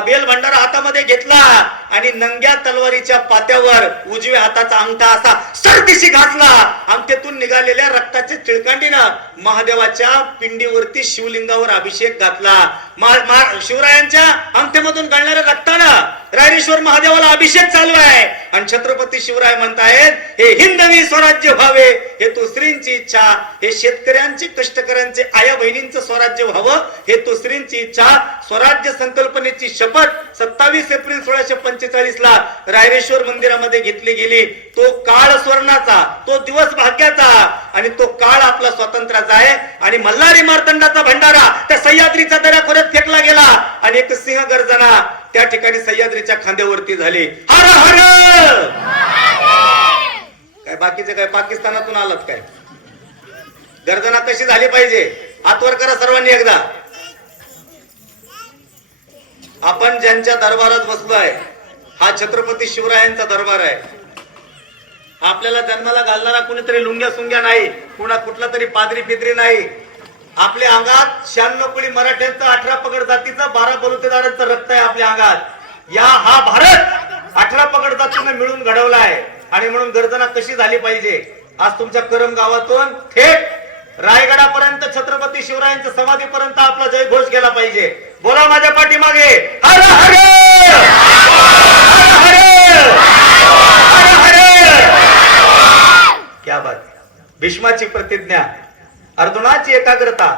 Bell Bhandara हातामध्ये घेतला आणि नंग्या तलवारीच्या पात्यावर उजव्या हाताचा अंगठा असा सरदिशी घासला. अंगठ्यातून निघालेल्या रक्ताच्या चिळकांडीनं महादेवाच्या पिंडीवरती शिवलिंगावर अभिषेक घातला. शिवरायांच्या अंगठ्यामधून गळणाऱ्या रक्तानं रायरेश्वर महादेवाला अभिषेक चालू आहे आणि छत्रपती शिवराय म्हणतायत हे हिंदवी स्वराज्य व्हावे, हे तो श्रींची इच्छा, हे शेतकऱ्यांची कष्टकऱ्यांचे आया बहिणींचं स्वराज्य व्हावं, हे तो श्रींची इच्छा. स्वराज्य संकल्पनेची शपथ 27 एप्रिल 1645 ला रायरेश्वर मंदिरामध्ये घेतली गेली. तो काळ स्वर्णाचा, तो दिवस भाग्याचा आणि तो काळ आपला स्वातंत्र्याचा आहे. आणि मल्हारी मार्तंडाचा भंडारा त्या सह्याद्रीच्या दऱ्याखोऱ्यात फेकला गेला आणि एक सिंह गर्जना त्या ठिकाणी सह्याद्रीच्या खांद्यावरती झाली. हर हर. काय बाकीचे काय पाकिस्तानातून आलात काय? गर्जना कशी झाली पाहिजे? हातवर करा सर्वांनी एकदा. आपण ज्यांच्या दरबारात बसलोय हा छत्रपती शिवरायांचा दरबार आहे. आपल्याला जन्माला घालणारा कुणीतरी लुंग्या सुंग्या नाही, कुणा कुठला तरी पादरी पिद्री नाही. आपल्या अंगात 96 कोळी मराठ्यांचं, 18 पगड जातीचं, 12 बलुतेदारांचं रक्त आहे आपल्या अंगात. हा भारत 18 पगड जातीनं मिळून घडवला आहे आणि म्हणून गर्जना कशी झाली पाहिजे? आज तुमच्या करम गावातून थेट रायगडापर्यंत छत्रपती शिवरायांच्या समाधीपर्यंत आपला जयघोष गेला पाहिजे. बोला माझ्या पाठीमागे हर हर हर हर हर. क्या बात. भीष्माची प्रतिज्ञा, अर्जुनाची एकाग्रता,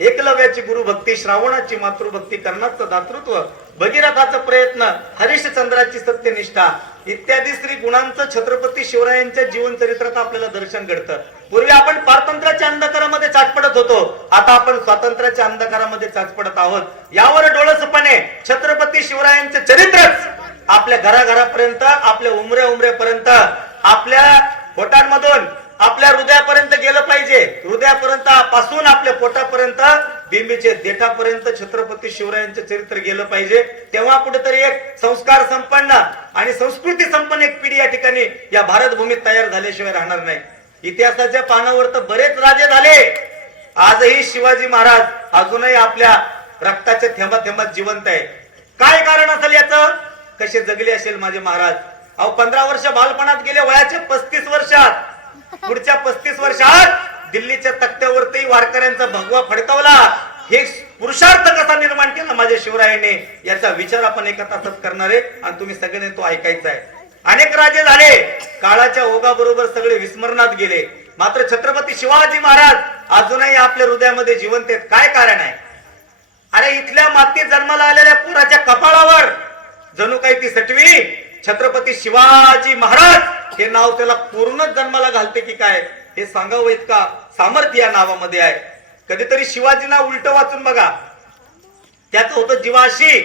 एकलव्याची गुरुभक्ती, श्रावणाची मातृभक्ती, कर्णाचं दातृत्व, भगीरथाचा प्रयत्न, हरिश्चंद्राची सत्यनिष्ठा इत्यादी श्री गुणांचं छत्रपती शिवरायांच्या जीवन चरित्रात आपल्याला दर्शन घडतं. पूर्वी आपण पारतंत्र्याच्या अंधकारामध्ये चाचपडत होतो, आता आपण स्वातंत्र्याच्या अंधकारामध्ये चाचपडत आहोत. यावर डोळसपणे छत्रपती शिवरायांचे चरित्रच आपल्या घराघरापर्यंत, आपल्या उमऱ्यापर्यंत, आपल्या पोटांमधून आपल्या हृदयापर्यंत गेलं पाहिजे. हृदयापर्यंत पासून आपल्या पोटापर्यंत, बिंबीचे देठापर्यंत छत्रपती शिवरायांचे चरित्र गेलं पाहिजे. तेव्हा कुठेतरी एक संस्कार संपन्न आणि संस्कृती संपन्न एक पिढी या ठिकाणी या भारत भूमीत तयार झाल्याशिवाय राहणार नाही. इतिहासाच्या पानावर तर बरेच राजे झाले. आजही शिवाजी महाराज अजूनही आपल्या रक्ताच्या थेंबा थेंबात जिवंत आहे. काय कारण असेल याचं? कसे जगले असेल माझे महाराज? 15 वर्ष बालपणात गेले, वयाच्या 35 वर्षात, पुढच्या 35 वर्षात दिल्लीच्या तख्त्यावरती वारकऱ्यांचा भगवा फडकवला. हे पुरुषार्थ कसा निर्माण केला माझ्या शिवरायांनी, याचा विचार आपण एका तासात करणार आहे आणि तुम्ही सगळ्यांनी तो ऐकायचा आहे. अनेक राजे झाले, काळाच्या ओघाबरोबर सगळे विस्मरणात गेले, मात्र छत्रपती शिवाजी महाराज अजूनही आपल्या हृदयामध्ये जिवंत आहेत. काय कारण आहे? अरे इथल्या मातीत जन्माला आलेल्या पुराच्या कपाळावर जणू काही ती सटवी छत्रपती शिवाजी महाराज हे नाव त्याला पूर्णच जन्माला घालते की काय हे सांगावं इतका सामर्थ्य या नावामध्ये आहे. कधीतरी शिवाजी नाव उलट वाचून बघा. त्याचं होतं जीवाशी,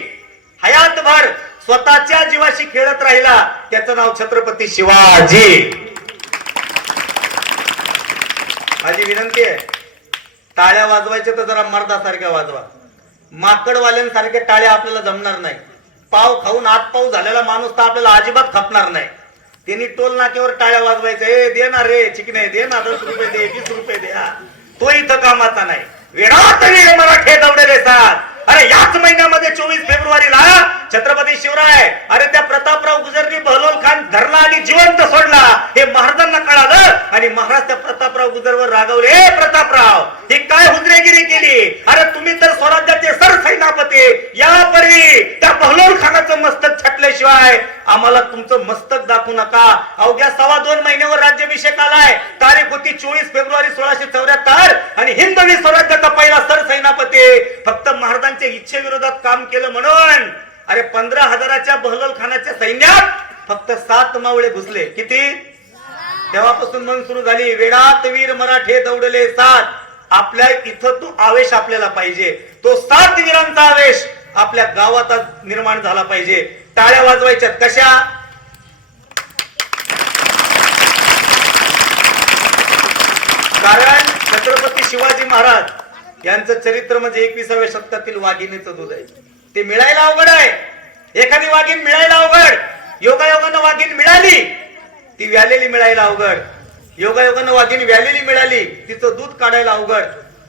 हयातभर स्वतःच्या जीवाशी खेळत राहिला, त्याचं नाव छत्रपती शिवाजी. माझी विनंती आहे, टाळ्या वाजवायच्या तर जरा मर्दासारख्या वाजवा. माकडवाल्यांसारख्या टाळ्या आपल्याला जमणार नाही. पाव खाऊन आत पाव झालेला माणूस तर आपल्याला अजिबात खपणार नाही. त्यांनी टोल नाक्यावर टाळ्या वाजवायचं, ए दे ना रे चिकने, दे ना 10 रुपये दे, 20 रुपये दे. तो इथं कामाचा नाही. वेळात मराठे दौडले साथ. अरे याच महिन्यामध्ये 24 फेब्रुवारीला छत्रपती शिवराय अरे त्या प्रतापराव गुजरनी बहलोल खान धरला आणि जिवंत सोडला. हे महाराजांना कळालं आणि महाराज त्या प्रतापराव गुजरवर रागवले. प्रतापराव ही काय हुजरेगिरी केली? अरे तुम्ही तर स्वराज्याचे सरसेनापती, यापूर्वी त्या बहलोल खानाचं मस्तक छाटल्याशिवाय आम्हाला तुमचं मस्तक दाखवू नका. अवघ्या 2.25 महिन्यावर राज्याभिषेक आलाय. तारीख होती 24 फेब्रुवारी 1674 आणि हिंदवी स्वराज्याचा पहिला सरसेनापती फक्त महाराजांच्या इच्छेविरोधात काम केलं म्हणून अरे 15,000च्या बहलोल खानाच्या सैन्यात फक्त 7 मावळे घुसले. किती? तेव्हापासून मन सुरू झाली. वेळात वीर मराठे दौडले साथ. आपल्या इथं तो आवेश आपल्याला पाहिजे. तो 7 वीरांचा आवेश आपल्या गावात निर्माण झाला पाहिजे. टाळ्या वाजवायच्यात कशा? कारण छत्रपती शिवाजी महाराज यांचं चरित्र म्हणजे 21व्या शतकातील वाघिणीचं दूध आहे. ते मिळायला अवघड आहे. एखादी वाघीण मिळायला अवघड. योगायोगानं वाघीण मिळाली, ती व्यालेली मिळायला अवघड. योगायोगानं वाघीण व्यालेली मिळाली, तिचं दूध काढायला अवघड.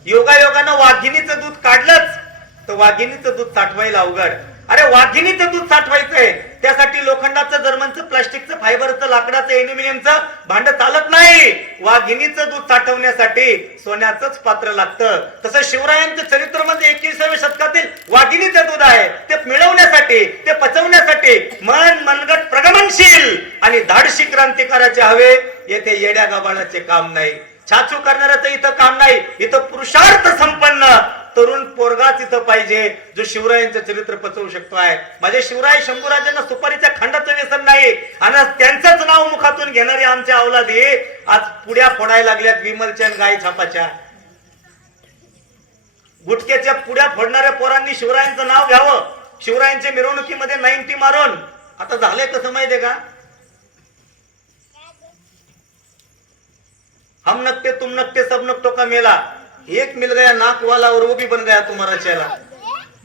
योगायोगानं वाघिणीचं दूध काढलंच तर वाघिणीचं दूध साठवायला अवघड. अरे वाघिणीचं दूध साठवायचंय, त्यासाठी लोखंडाचं, जर्मनचं, प्लास्टिकचं, फायबरचं, लाकडाचं, एल्युमिनियमचं भांड चालत नाही. वाघिणीचं दूध साठवण्यासाठी सोन्याचंच पात्र लागतं. तसं शिवरायांचं चरित्र म्हणजे 21व्या शतकातील वाघिणीचं दूध आहे. ते मिळवण्यासाठी, ते पचवण्यासाठी मनगट प्रगमनशील आणि धाडशी क्रांतिकाराचे हवे. येथे येड्या गबाळाचे काम नाही, छाछू करणाऱ्याचं इथं काम नाही. इथं पुरुषार्थ संपन्न तरुण पोरगाच इथं पाहिजे, जो शिवरायांचं चरित्र पचवू शकतो आहे. माझे शिवराय शंभूराजांना सुपारीच्या खंडाचं व्यसन नाही, आणि त्यांचंच नाव मुखातून घेणारे आमच्या अवलादी आज पुड्या फोडायला लागल्यात विमलच्या गाई छापाच्या. गुटक्याच्या पुड्या फोडणाऱ्या पोरांनी शिवरायांचं नाव घ्यावं, शिवरायांच्या मिरवणुकीमध्ये 90 मारून. आता झालंय कसं माहितीये का, हम नकटे तुम नकटे सब नकटों का मेला, एक मिल गया नाक वाला और वो भी बन गया तुम्हारा चेला.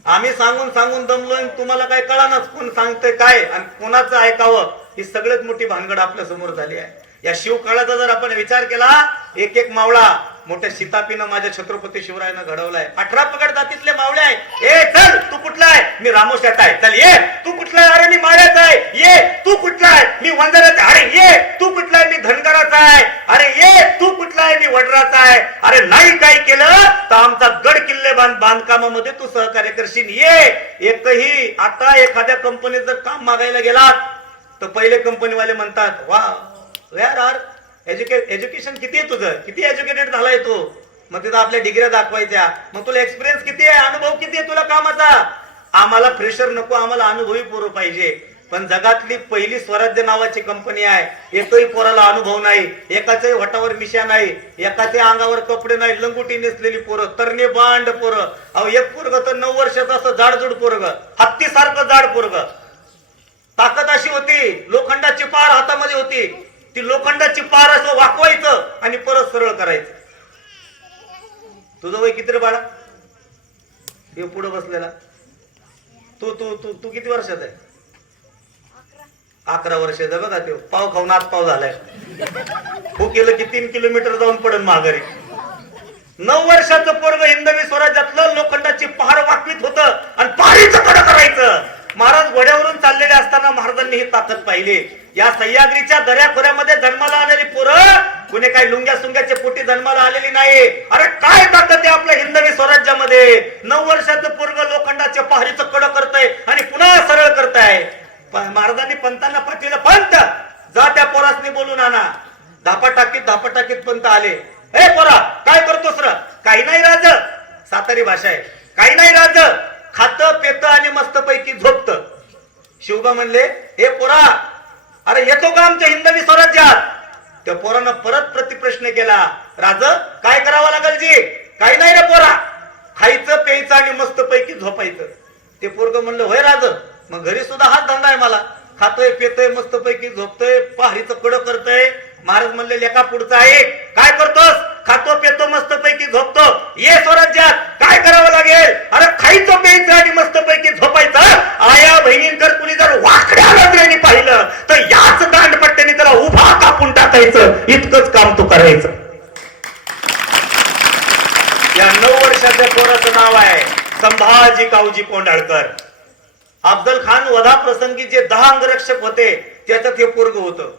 आम्ही सांगून सांगून दमलोय, तुम्हाला काय कळानाच कोण सांगतंय काय आणि कोणाचं ऐकावं. ही सगळ्यात मोठी भानगड आपल्या समोर झाली आहे. या शिवकाळाचा जर आपण विचार केला, एक एक मावळा मोठ्या शितापीनं माझ्या छत्रपती शिवरायानं घडवलाय. 18 पगड जातीतले मावळे आहे. ए चल तू कुठला आहे, मी रामोश्याचा आहे. चल ये तू कुठला आहे, अरे मी माळ्याचा आहे. ये तू कुठला आहे, मी वंजाराचा. अरे ये तू कुठला आहे, मी धनगराचा आहे. अरे ये तू कुठला आहे, मी वडराचा आहे. अरे नाही काय केलं तर आमचा गड किल्ले बांधकामामध्ये तू सहकार्य करशील. ये एकही आता एखाद्या कंपनीत जर काम मागायला गेलात तर पहिले कंपनीवाले म्हणतात, वा यार एज्युकेशन किती आहे तुझं, किती एज्युकेटेड झालाय तू. मग तिथं आपल्या डिग्र्या दाखवायच्या, मग तुला एक्सपिरियन्स किती आहे, अनुभव किती आहे तुला कामाचा. आम्हाला फ्रेशर नको, आम्हाला अनुभवी पोरं पाहिजे. पण जगातली पहिली स्वराज्य नावाची कंपनी आहे, एकही पोराला अनुभव नाही, एकाच्याही वटावर मिशा नाही, एकाच्या अंगावर कपडे नाही, लंगुटी नेसलेली पोरं, तरणे बांड पोरं. अहो एक पोरग तर 9 वर्षाचं असं जाडजूड पोरग, हत्तीसारखं जाड पोरग. ताकद अशी होती, लोखंडाची पार हातामध्ये होती. ती लोखंडाची पार असं वाकवायचं आणि परत सरळ करायचं. तुझं वय किती रे बाळा, हे पुढे बसलेला, तू तू तू तू किती वर्षाचा आहे. 11 वर्षाचा. बघा ते पाव खाऊन आत पाव झालाय. हो केलं की 3 किलोमीटर जाऊन पडन माघारी. 9 वर्षाचं पोरग हिंदवी स्वराज्यातलं लोखंडाची पहाड वाकवीत होतं आणि पारीचं कडं करायचं. महाराज घोड्यावरून चाललेले असताना महाराजांनी ही ताकद पाहिली. या सह्याद्रीच्या दऱ्याखोऱ्यामध्ये जन्माला आलेली पोरं कुणी काही लुंग्या सुंग्याचे पोटी जन्माला आलेली नाही. अरे काय ताकद आहे आपल्या हिंदवी स्वराज्यामध्ये. 9 वर्षाचं पोरग लोखंडाच्या पहाडीचं कडं करतंय आणि पुन्हा सरळ करताय. महाराजांनी पंतांना पाठवलं, पंत जा त्या पोरासनी बोलून आणा. धापाटाकीत पंत आले. हे पोरा काय करतोस र. काही नाही राज, सातारी भाषा आहे. काही नाही राज, खातं पेतं आणि मस्त पैकी झोपत. शिवबा म्हणले, हे पोरा अरे येतो का आमच्या हिंदवी स्वराज्यात. त्या पोरानं परत प्रतिप्रश्न केला, राज काय करावं लागल जी. काही नाही रे पोरा, खायचं प्यायचं आणि मस्त पैकी झोपायचं. ते पोरग म्हणलं, होय राज, मग घरी सुद्धा हाच धंदा आहे मला. खातोय पेतोय मस्त पैकी झोपतोय, पहारीचं कडं करतोय. महाराज म्हणले, लेका पुढचा आहे, काय करतोस. खातो पेतो मस्त पैकी झोपतो. ये स्वराज्यात काय करावं लागेल. अरे खायचं प्यायचं आणि मस्त पैकी झोपायचं. आया बहिणींकर कुणी जर वाकड्या नजरेने पाहिलं तर याच दांडपट्ट्याने त्याला उभा कापून टाकायचं. इतकंच काम तू करायचं. या 9 वर्षाच्या पोराचं नाव आहे संभाजी कावजी कोंडाळकर. अफजल खान वधा प्रसंगी जे 10 अंगरक्षक होते त्याच्यात हे पोरग होतं.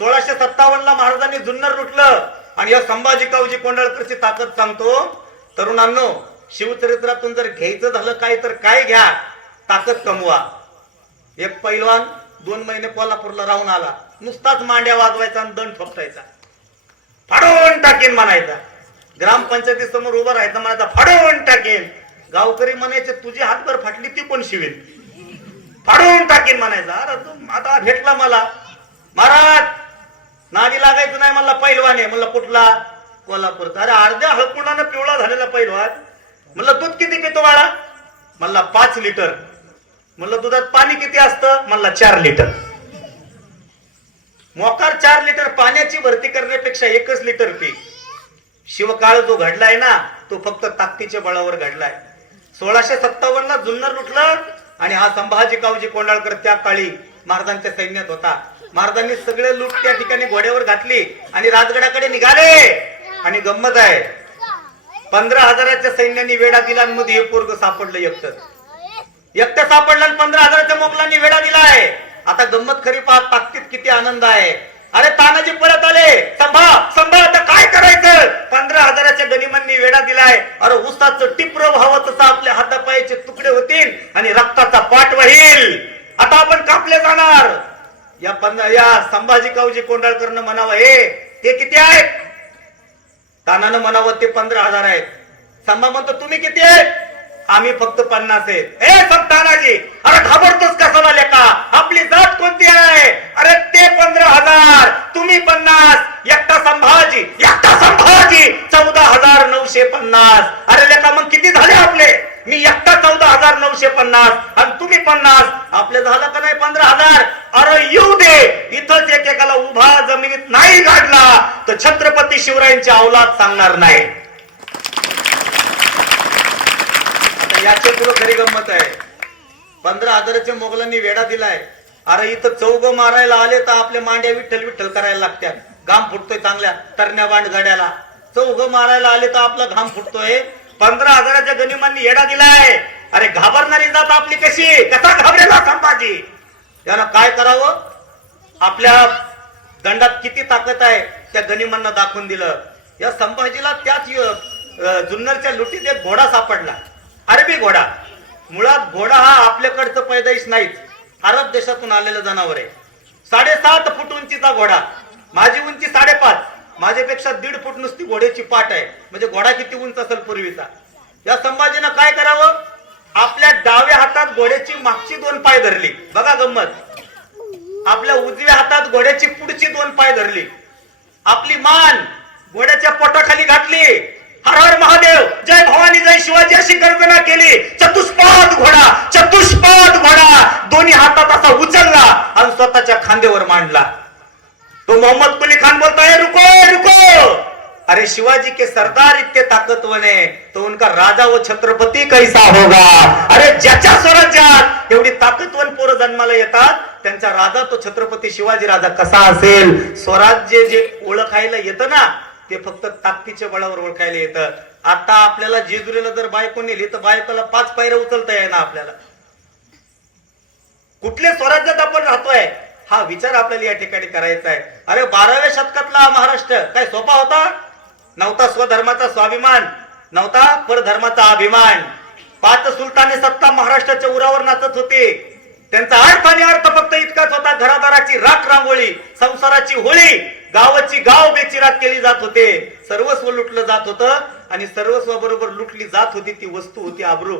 1657 ला महाराजांनी जुन्नर लुटलं. आणि या संभाजी कावजी कोंडाळकरची ताकद सांगतो तरुणांनो. शिवचरित्रातून जर घ्यायचं झालं काय तर काय घ्या, ताकद कमवा. एक पैलवान 2 महिने कोल्हापूरला राहून आला, नुसताच मांड्या वाजवायचा आणि दंड ठोकतायचा. फाडून टाकेन म्हणायचा. ग्रामपंचायती समोर उभा राहायचा, म्हणायचा फाडून टाकेन. गावकरी म्हणायचे, तुझी हातभर फाटली ती कोण शिवेल. फाडून टाकेन म्हणायचा. अरे तू आता भेटला मला. महाराज नादी लागायचं नाही म्हणला. पैलवान आहे म्हणलं, कुठला. कोल्हापूरचा. अरे अर्ध्या हळकुंडानं पिवळा झालेला पैलवान. म्हणलं दूध किती पितो बाळा. म्हणला 5 लिटर. म्हणलं दुधात पाणी किती असतं. म्हणला 4 लिटर. मोकार 4 लिटर पाण्याची भरती करण्यापेक्षा 1च लिटर पी. शिवकाळ जो घडलाय ना तो फक्त ताकदीच्या बळावर घडलाय. 1657 ला जुन्नर लुटलं आणि हा संभाजी कावजी कोंडाळकर त्या काळी महाराजांच्या सैन्यात होता. महाराजांनी सगळे लूट त्या ठिकाणी घोड्यावर घातली आणि राजगडाकडे निघाले. आणि गंमत आहे, 15,000च्या सैन्याने वेढा दिला आणि मध्ये हे पोरग सापडलं एकटं. एकटं सापडलं आणि 15,000च्या मोगलांनी वेढा दिलाय. आता गंमत खरी पाहत ताकदीत किती आनंद आहे. अरे तानाजी परत आले. संभा संभा आता काय करायचं. 15,000च्या गनिमांनी वेढा दिलाय. अरे उसाचं टिपर व्हावं तसं आपल्या हातापायाचे तुकडे होतील आणि रक्ताचा पाठ वाहील. आता आपण कापले जाणार. या संभाजी काऊजी कोंडाळकरनं म्हणावं हे ते किती आहेत. तानानं म्हणावं ते 15,000 आहेत. संभा म्हणतो तुम्ही किती आहेत. आम्ही फक्त 50 आहेत. हे तानाजी अरे घाबरतोस का सवाल का. आपली जात कोणती आहे. अरे ते 15,000 तुम्ही 50. एकटा संभाजी 14,950. अरे लेका मग किती झाले आपले. मी एकटा 14,950 आणि तुम्ही 50. आपले झालं का नाही 15,000. अरे येऊ दे. इथंच एकेकाला उभा जमिनीत नाही गाडला तर छत्रपती शिवरायांची औलाद सांगणार नाही. याचे तुला खरी गंमत आहे. 15,000च्या मोगलांनी वेढा दिलाय. अरे इथं चौग मारायला आले तर आपल्या मांड्या विठ्ठल विठ्ठल करायला लागतात. घाम फुटतोय चांगल्या तरण्या बांडगाड्याला. चौग मारायला आले तर आपला घाम फुटतोय. 15,000च्या गनिमांनी वेढा दिलाय. अरे घाबरणारी जात आपली कशी. कसा घाबरेला संभाजी. त्याला काय करावं. आपल्या दंडात किती ताकद आहे त्या गनिमांना दाखवून दिलं. या संभाजीला त्याच जुन्नरच्या लुटीत एक घोडा सापडला. अरबी घोडा. मुळात घोडा हा आपल्याकडचं पैदाइश नाहीच. अरब देशातून आलेलं जनावर आहे. 7.5 फूट उंचीचा घोडा. माझी उंची 5.5. माझ्यापेक्षा 1.5 फूट नुसती घोड्याची पाठ आहे. म्हणजे घोडा किती उंच असेल पूर्वीचा. या संभाजीनं काय करावं. आपल्या डाव्या हातात घोड्याची मागची 2 पाय धरली. बघा गंमत. आपल्या उजव्या हातात घोड्याची पुढची 2 पाय धरली. आपली मान घोड्याच्या पोटाखाली घातली. हर हर महादेव जय भवानी जय शिवाजी अशी गर्जना केली. चतुष्पाद घोडा दोन्ही हातात असा उचलला आणि स्वतःच्या खांद्यावर मांडला. तो मोहम्मद कुली खान बोलता है रुको रुको. अरे शिवाजी के सरदार इतने ताकतवर है तो उनका राजा व छत्रपती कैसा होगा. अरे ज्याच्या स्वराज्यात एवढी ताकदवर पोरं जन्माला येतात त्यांचा राजा तो छत्रपती शिवाजी राजा कसा असेल. स्वराज्य जे ओळखायला येतं ना ते फक्त ताकदीच्या बळावर ओळखायला येतं. आता आपल्याला जेजुरीला जर बायको नेली तर बायकोला 5 पायऱ्या उचलता येईना आपल्याला. कुठल्या स्वराज्यात आपण राहतोय हा विचार आपल्याला या ठिकाणी करायचा आहे. अरे 12व्या शतकातला महाराष्ट्र काय सोपा होता. नव्हता स्वधर्माचा स्वाभिमान. नव्हता परधर्माचा अभिमान. 5 सुलताने सत्ता महाराष्ट्राच्या उरावर नाचत होते. त्यांचा अर्थ आणि अर्थ फक्त इतकाच होता. घरादाराची राख रांगोळी संसाराची होळी गावाची गाव बेचिरात केली जात होते. सर्वस्व लुटलं जात होतं आणि सर्वस्व बरोबर लुटली जात होती ती वस्तू होती आबरू.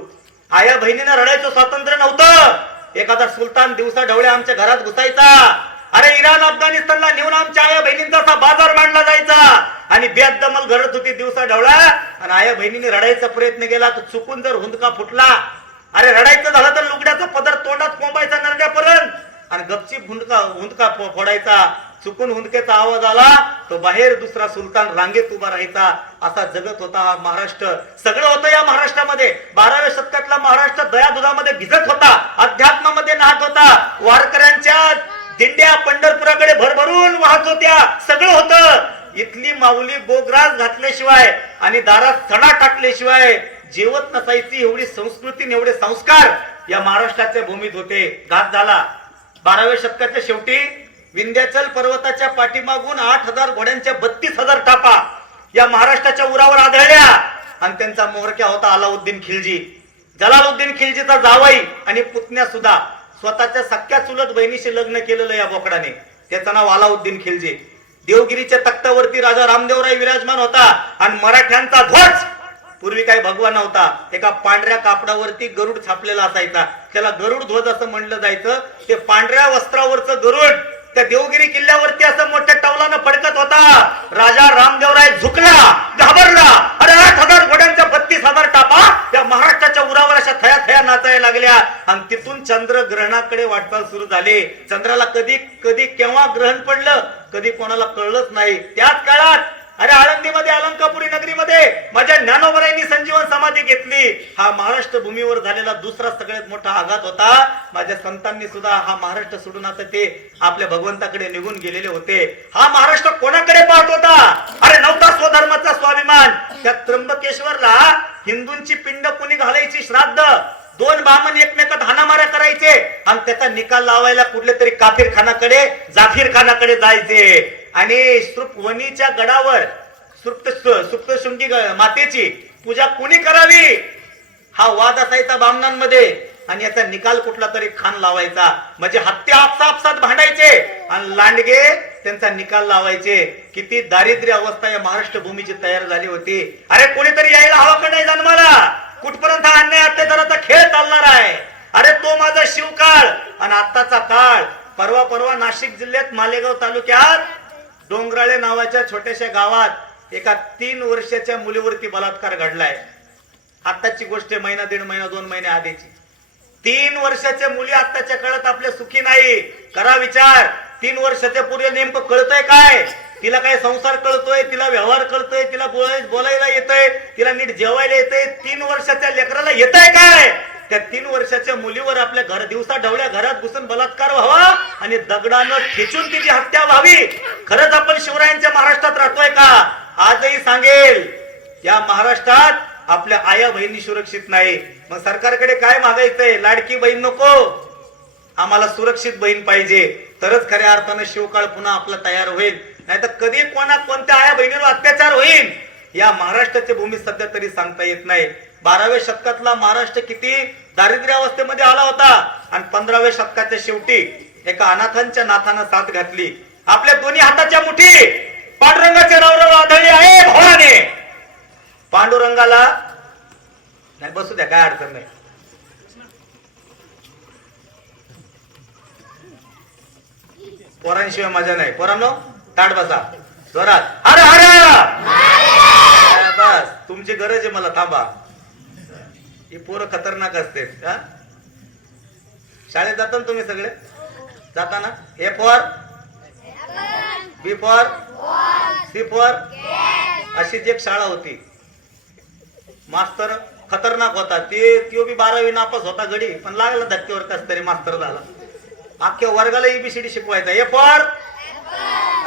आया बहिणींना रडायचं स्वातंत्र्य नव्हतं. एखादा सुलतान दिवसा ढवळे आमच्या घरात घुसायचा. अरे इराण अफगाणिस्तानला नेऊन आमच्या आया बहिणींचा बाजार मांडला जायचा आणि बेदमल घडत होती दिवसा ढवळा. आणि आया बहिणीने रडायचा प्रयत्न केला तर चुकून जर हुंदका फुटला. अरे रडायचं झालं तर लुगड्याचा पदर तोंडात कोंबायचा नरड्यापर्यंत आणि गपचीप हुंदका फोडायचा. चुकून हुंदक्याचा आवाज आला तो बाहेर दुसरा सुलतान रांगेत उभा राहायचा. असा जगत होता हा महाराष्ट्र. सगळं होतं या महाराष्ट्रामध्ये. 12व्या शतकातला महाराष्ट्र दयादुधामध्ये भिजत होता. अध्यात्मामध्ये नाहत होता. वारकऱ्यांच्या दिंड्या पंढरपुराकडे भरभरून वाहत होत्या. सगळं होतं. इथली माऊली गोग्रास घातल्याशिवाय आणि दारात सडा टाकल्याशिवाय जेवत नसायची. एवढी संस्कृती एवढे संस्कार या महाराष्ट्राच्या भूमीत होते. घात झाला 12व्या शतकाच्या शेवटी. विंध्याचल पर्वताच्या पाठीमागून 8,000 घोड्यांच्या 32,000 टापा या महाराष्ट्राच्या उरावर आढळल्या आणि त्यांचा मोहरक्या होता अलाउद्दीन खिलजी. जलालुद्दीन खिलजीचा जावई आणि पुतण्या सुद्धा स्वतःच्या सख्या चुलत बहिणीशी लग्न केलेलं या बोकडाने. त्याचं नाव अलाउद्दीन खिलजी. देवगिरीच्या तख्तावरती राजा रामदेवराय विराजमान होता आणि मराठ्यांचा ध्वज. पूर्वी काही भगवा नव्हता. एका पांढऱ्या कापडावरती गरुड छापलेला असायचा. त्याला गरुड ध्वज असं म्हणलं जायचं. ते पांढऱ्या वस्त्रावरचं गरुड त्या देवगिरी किल्ल्यावरती असं मोठ्या टवलानं फडकत होता. राजा रामदेवराय झुकला, घाबरला. अरे 8,000 घोड्यांच्या 32,000 टापा या महाराष्ट्राच्या उरावर अशा थया थया नाचायला लागल्या आणि तिथून चंद्र ग्रहणाकडे वाटचाल सुरू झाली. चंद्राला कधी कधी केव्हा ग्रहण पडलं कधी कोणाला कळलंच नाही. त्याच काळात अरे आळंदीमध्ये अलंकापुरी नगरीमध्ये माझ्या ज्ञानोबरायांनी संजीवन समाधी घेतली. हा महाराष्ट्र भूमीवर झालेला दुसरा सगळ्यात मोठा आघात होता. माझ्या संतांनी सुद्धा हा महाराष्ट्र सोडून आता ते आपल्या भगवंताकडे निघून गेलेले होते. हा महाराष्ट्र कोणाकडे पाहत होता. अरे नव्हता स्वधर्माचा स्वाभिमान. त्या त्र्यंबकेश्वरला हिंदूंची पिंड कोणी घालायची श्राद्ध दोन बामण एकमेकात हाणामाऱ्या करायचे आणि त्याचा निकाल लावायला कुठल्या तरी काफिर खानाकडे जाफीर खानाकडे जायचे आणि वणीच्या गडावर सुप्तशृंगी मातेची पूजा कुणी करावी हा वाद असायचा बामणांमध्ये आणि याचा निकाल कुठला तरी खान लावायचा म्हणजे हत्या आपसात भांडायचे आणि लांडगे त्यांचा निकाल लावायचे. किती दारिद्र्य अवस्था या महाराष्ट्र भूमीची तयार झाली होती. अरे कोणीतरी यायला हवा का नाही जन्माला? कुठपर्यंत हा अन्याय अत्याचाराचा खेळ चालणार आहे? अरे तो माझा शिवकाळ आणि आत्ताचा काळ. परवा नाशिक जिल्ह्यात मालेगाव तालुक्यात डोंगराळे नावाच्या छोट्याशा गावात एका 3 वर्षाच्या मुलीवरती बलात्कार घडलाय. आत्ताची गोष्ट महिना, 1.5 महिना, 2 महिने आधीची. 3 वर्षाच्या मुली आत्ताच्या काळात आपल्या सुखी नाही. करा विचार. 3 वर्षाच्या पूर्वी नेमकं कळतंय काय? तिला काय संसार कळतोय, तिला व्यवहार कळतोय, तिला बोलायला येतंय, तिला नीट जेवायला येतंय. 3 वर्षाच्या लेकराला येतंय काय? त्या 3 वर्षाच्या मुलीवर आपल्या घर दिवसा ढवळ्या घरात घुसून बलात्कार व्हावा आणि दगडानं ठेचून तिची हत्या व्हावी. खरंच आपण शिवरायांच्या महाराष्ट्रात राहतोय का? आजही सांगेल या महाराष्ट्रात आपल्या आया बहिणी सुरक्षित नाही. मग सरकारकडे काय मागायचंय? लाडकी बहीण नको, आम्हाला सुरक्षित बहीण पाहिजे. तरच खऱ्या अर्थानं शिवकाळ पुन्हा आपला तयार होईल. नाही तर कधी कोणत्या आया बहिणीवर अत्याचार होईल या महाराष्ट्राच्या भूमीत सध्या तरी सांगता येत नाही. 12व्या शतकातला महाराष्ट्र किती दारिद्र्य अवस्थेमध्ये आला होता आणि 15व्या शतकाच्या शेवटी एका अनाथांच्या नाथानं साथ घातली. आपल्या दोन्ही हाताच्या मुठी पांडुरंगाचे रवरव आढळले आहे भवाने. पांडुरंगाला नाही बसू द्या, काय अडचण नाही. पोरांशिवाय मजा नाही. पोरांनो ताट बसा जोरात. अरे बस तुमची गरज आहे मला. थांबा. ही पोरं खतरनाक असते. शाळेत जाता ना तुम्ही सगळे? जाताना A for B for C for अशीच एक शाळा होती. मास्तर खतरनाक होता. तो बी 12वी नापास होता गडी, पण लागला धक्क्यावर कस तरी मास्तर झाला. अख्ख्या वर्गाला एबीसीडी शिकवायचा. ए फॉर,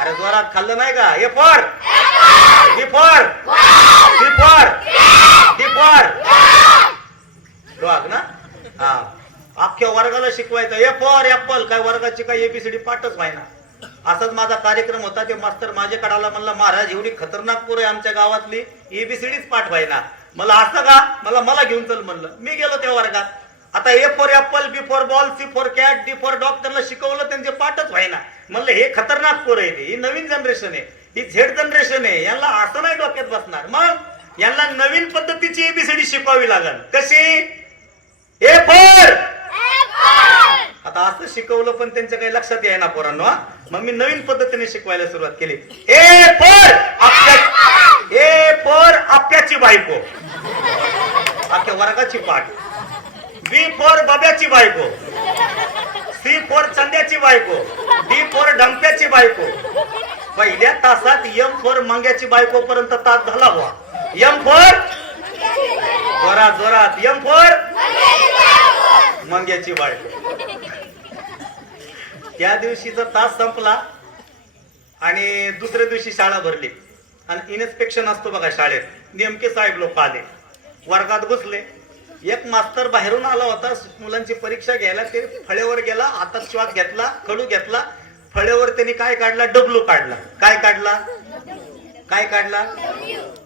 अरे जोरात खाल्लं नाही का? A for B for C for D for dog ना. हा, अख्ख्या वर्गाला शिकवायचा. ए फॉर ऍपल. काय वर्गाची काय एबीसीडी पाठच व्हायना. असाच माझा कार्यक्रम होता. ते मास्तर माझ्याकडे आला, म्हणला महाराज एवढी खतरनाक पोर आहे आमच्या गावातली, एबीसीडीच पाठ व्हायना. मला असं का? मला घेऊन चल म्हणलं. मी गेलो त्या वर्गात. आता A for apple, B for ball, C for cat, D for dog त्यांना शिकवलं. त्यांचे पाठच व्हायना. म्हणलं हे खतरनाक पोर आहे. ही नवीन जनरेशन आहे, ही झेड जनरेशन आहे. यांना असं नाही डोक्यात बसणार. मग यांना नवीन पद्धतीची एबीसीडी शिकवावी लागल. कशी? A for. आता असं शिकवलं पण त्यांच्या काही लक्षात येईना पोरांनो. मग मी नवीन पद्धतीने शिकवायला सुरुवात केली. ए फॉर आप्याची बायको, अख्ख्या वर्गाची पाठ. बी फॉर बब्याची बायको, सी फॉर चंद्याची बायको, डी फॉर डंप्याची बायको. पहिल्या तासात एम फॉर मंग्याची बायको पर्यंत तास झाला हुआ. एम फॉर जोरात एम फॉर मंग्याची बायको. त्या दिवशीचा तास संपला आणि दुसऱ्या दिवशी शाळा भरली आणि इन्स्पेक्शन असतो बघा शाळेत. नेमके साहेब लोक आले, वर्गात घुसले. एक मास्तर बाहेरून आला होता मुलांची परीक्षा घ्यायला. ते फळेवर गेला, हातात श्वास घेतला, खडू घेतला. फळेवर त्यांनी काय काढला? डब्ल्यू काढला. काय काढला?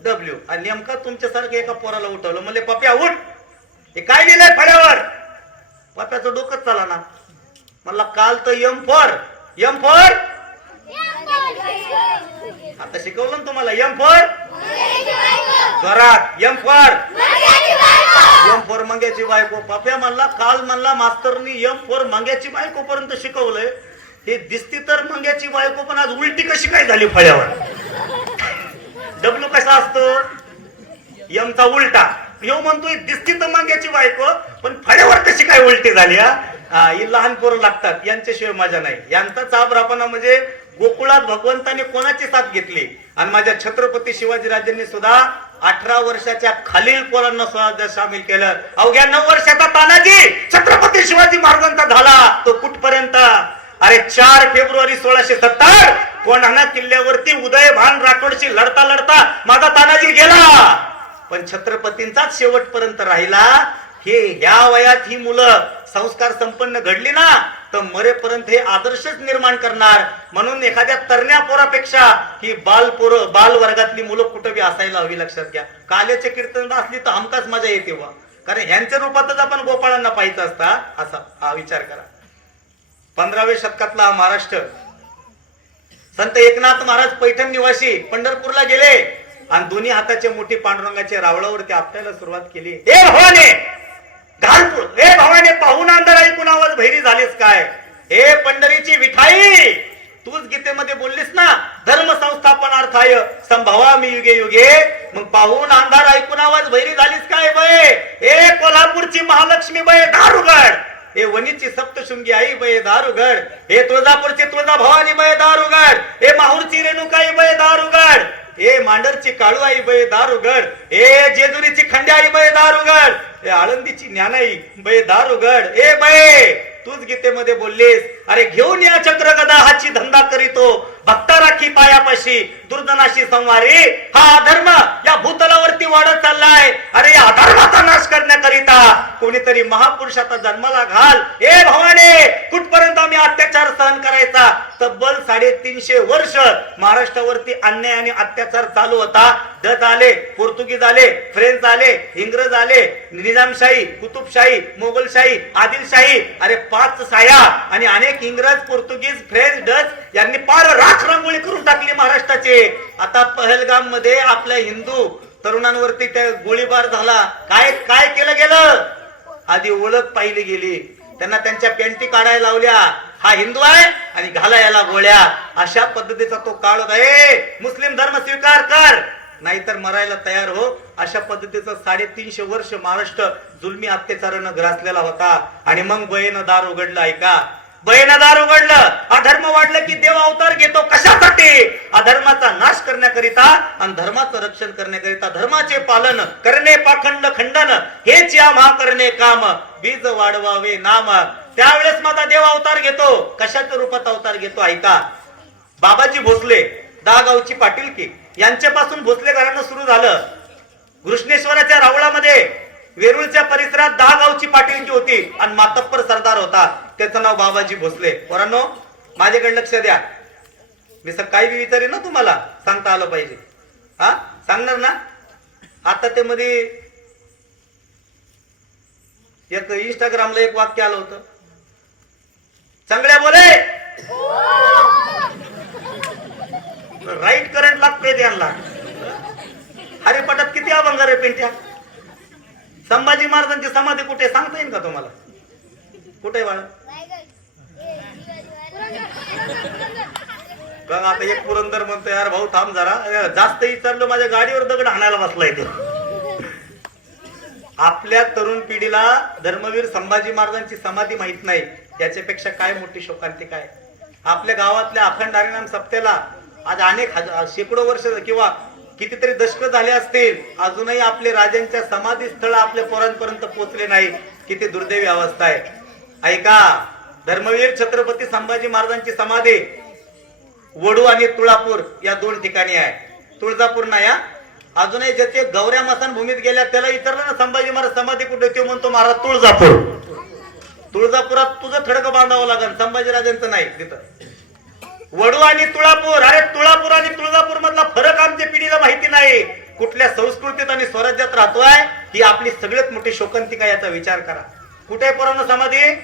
डब्ल्यू. आणि नेमका तुमच्यासारखं एका पोराला उठवलं. म्हणले पप्या उठ, हे काय लिहिलंय फळ्यावर? पप्याचं डोकंच चाला ना. म्हणला काल तर एम फॉर आता शिकवलं ना तुम्हाला. एम फॉर घरात, एम फॉर मंग्याची बायको. पप्या म्हणला काल म्हणला मास्तरनी एम फॉर मंग्याची बायको पर्यंत शिकवलंय. हे दिसती तर मंग्याची बायको, पण आज उलटी कशी काय झाली फळ्यावर? डब्ल्यू कसा असतो? एमचा उलटा. ह्यो म्हणतोय दिसती तर मंग्याची बायको, पण फळ्यावर कशी काय उलटी झाली? ही लहान पोरं लागतात, यांच्याशिवाय मजा नाही. यांचा चाबरापणा म्हणजे गोकुळात भगवंताने कोणाची साथ घेतली. आणि माझ्या छत्रपती शिवाजीराजांनी सुद्धा 18 वर्षाच्या खालील पोरांना सुद्धा सामील केलं. अवघ्या 9 वर्षाचा तानाजी छत्रपती शिवाजी महाराजांचा झाला तो कुठपर्यंत? अरे 4 फेब्रुवारी 1670 कोंढाणा किल्ल्यावरती उदयभान राठोडशी लढता माझा तानाजी गेला, पण छत्रपतींचाच शेवटपर्यंत राहिला. ह्या वयात ही मुलं संस्कार संपन्न घडली ना तर मरेपर्यंत हे आदर्शच निर्माण करणार. म्हणून एखाद्या तरण्या पोरापेक्षा ही बाल वर्गातली मुलं कुठं बी असायला हवी. लक्षात घ्या, काल्याचे कीर्तन असली तर हमखास मजा येते वा, कारण ह्यांच्या रूपातच आपण गोपाळांना पाहायचं असता. असा हा विचार करा. 15व्या शतकातला हा महाराष्ट्र. संत एकनाथ महाराज पैठण निवासी पंढरपूरला गेले आणि दोन्ही हाताचे मोठी पांडुरंगाच्या रावळावरती आपल्याला सुरुवात केली. हे भवाने घालपूर, हे भवाने पाहून अंधार ऐकून आवाज भैरी झालीस काय. हे पंढरीची विठाई, तूच गीतेमध्ये बोललीस ना, धर्म संस्थापनार्थाय संभवामी युगे युगे. मग पाहून अंधार ऐकून आवाज भैरी झालीस काय बये. हे कोल्हापूरची महालक्ष्मी बये दारुगड, हे वणीची सप्तशृंगी आई बये दारुगड, हे तुळजापूरची तुळजा भवानी बये दारुगड, हे माहूरची रेणुकाई बये दारुगड, हे मांडरची काळू आई बये दारुगड, हे जेजुरीची खंडे आई बये दारुगड, हे आळंदीची ज्ञानाई बये दारुगड. हे बये तूच गीतेमध्ये बोललीस, अरे घेऊन या चक्र गदा हाची धंदा करीतो, भक्ता राखी पायापाशी दुर्जनाशी संवारी. हा अधर्म या भूतलावरती वाढत चाललाय. अरे या अधर्माचा नाश करण्याकरिता कोणीतरी महापुरुषाचा जन्माला घाल. हे भवाने कुठपर्यंत आम्ही अत्याचार सहन करायचा. तब्बल 350 वर्ष महाराष्ट्रावरती अन्याय आणि अत्याचार चालू होता. डच आले, पोर्तुगीज आले, फ्रेंच आले, इंग्रज आले, निजामशाही, कुतुबशाही, मोगलशाही, आदिलशाही, अरे 5 शाया आणि अनेक इंग्रज, पोर्तुगीज, फ्रेंच, डच यांनी पार राख रांगोळी करून टाकली महाराष्ट्राचे. आता पहलगाम मध्ये आपल्या हिंदू तरुणांवरती त्या गोळीबार झाला. काय काय केलं गेलं. आधी ओळख पाहिली गेली, त्यांना त्यांच्या पॅन्टी काढायला लावल्या. हा हिंदू आहे आणि घाला याला गोळ्या. अशा पद्धतीचा तो काळ होता. मुस्लिम धर्म स्वीकार कर नाहीतर मरायला तयार हो. अशा पद्धतीचा 350 वर्ष महाराष्ट्र जुलमी अत्याचारानं ग्रासलेला होता. आणि मग बयेनं दार उघडलं. ऐका, बयेनं दार उघडलं. अधर्म वाढलं की देव अवतार घेतो. कशासाठी? अधर्माचा नाश करण्याकरिता आणि धर्माचं रक्षण करण्याकरिता. धर्माचे पालन करणे पाखंड खंडन हेच या महाकरणे काम, बीज वाढवावे नाम. त्यावेळेस माझा देव अवतार घेतो. कशाच्या रूपात अवतार घेतो? ऐका, बाबाजी भोसले, दहागावची पाटीलकी यांच्यापासून भोसले घराणं सुरू झालं. घृष्णेश्वराच्या रावळामध्ये वेरूळच्या परिसरात 10 गावची पाटीलकी होती आणि मातप्पर सरदार होता, त्याचं नाव बाबाजी भोसले. पोरांनो माझ्याकडे लक्ष द्या. मी काही बी विचारेन ना तुम्हाला, सांगता आलं पाहिजे. हा सांगणार ना. आता ते मध्ये एक इंस्टाग्रामला एक वाक्य आलं होतं, चांगल्या बोले राईट करंट लागतोय त्यांना. हरिपाठात किती अभंग रे पेंट्या. संभाजी महाराजांची समाधी कुठे सांगता येईल का तुम्हाला? कुठे बाळा? बघा आता एक पुरंदर म्हणतो, यार भाऊ थांब जरा, जास्त विचारलं माझ्या गाडीवर दगड हाणायला बसलाय तो. आपल्या तरुण पिढीला धर्मवीर संभाजी महाराजांची समाधी माहित नाही, याच्यापेक्षा काय मोठी शोकांतिका आहे. आपल्या गावातल्या अखंड हरिनाम सप्त्याला आज अनेक शेकडो वर्ष किंवा कितीतरी दशक झाले असतील, अजूनही आपले राजांच्या समाधी स्थळ आपल्या पोरांपर्यंत पोहोचले नाही. किती दुर्दैवी अवस्था आहे. ऐका, धर्मवीर छत्रपती संभाजी महाराजांची समाधी वडू आणि तुळापूर या 2 ठिकाणी आहे. तुळजापूर नाही. अजूनही ज्याचे गौऱ्या मसान भूमीत गेल्या त्याला विचारलं ना संभाजी महाराज समाधी कुठे, तो म्हणतो महाराज तुळजापूर. तुळजापुरात तुझं थडकं बांधावं लागेल, संभाजीराजांचं नाही तिथं. वडू आणि तुळापूर, अरे तुळापूर आणि तुळजापूर मधला फरक आमच्या पिढीला माहिती नाही. कुठल्या संस्कृतीत आणि स्वराज्यात राहतोय ही आपली सगळ्यात मोठी शोकांतिका, याचा विचार करा. कुठे आहे पोरांनो समाधी?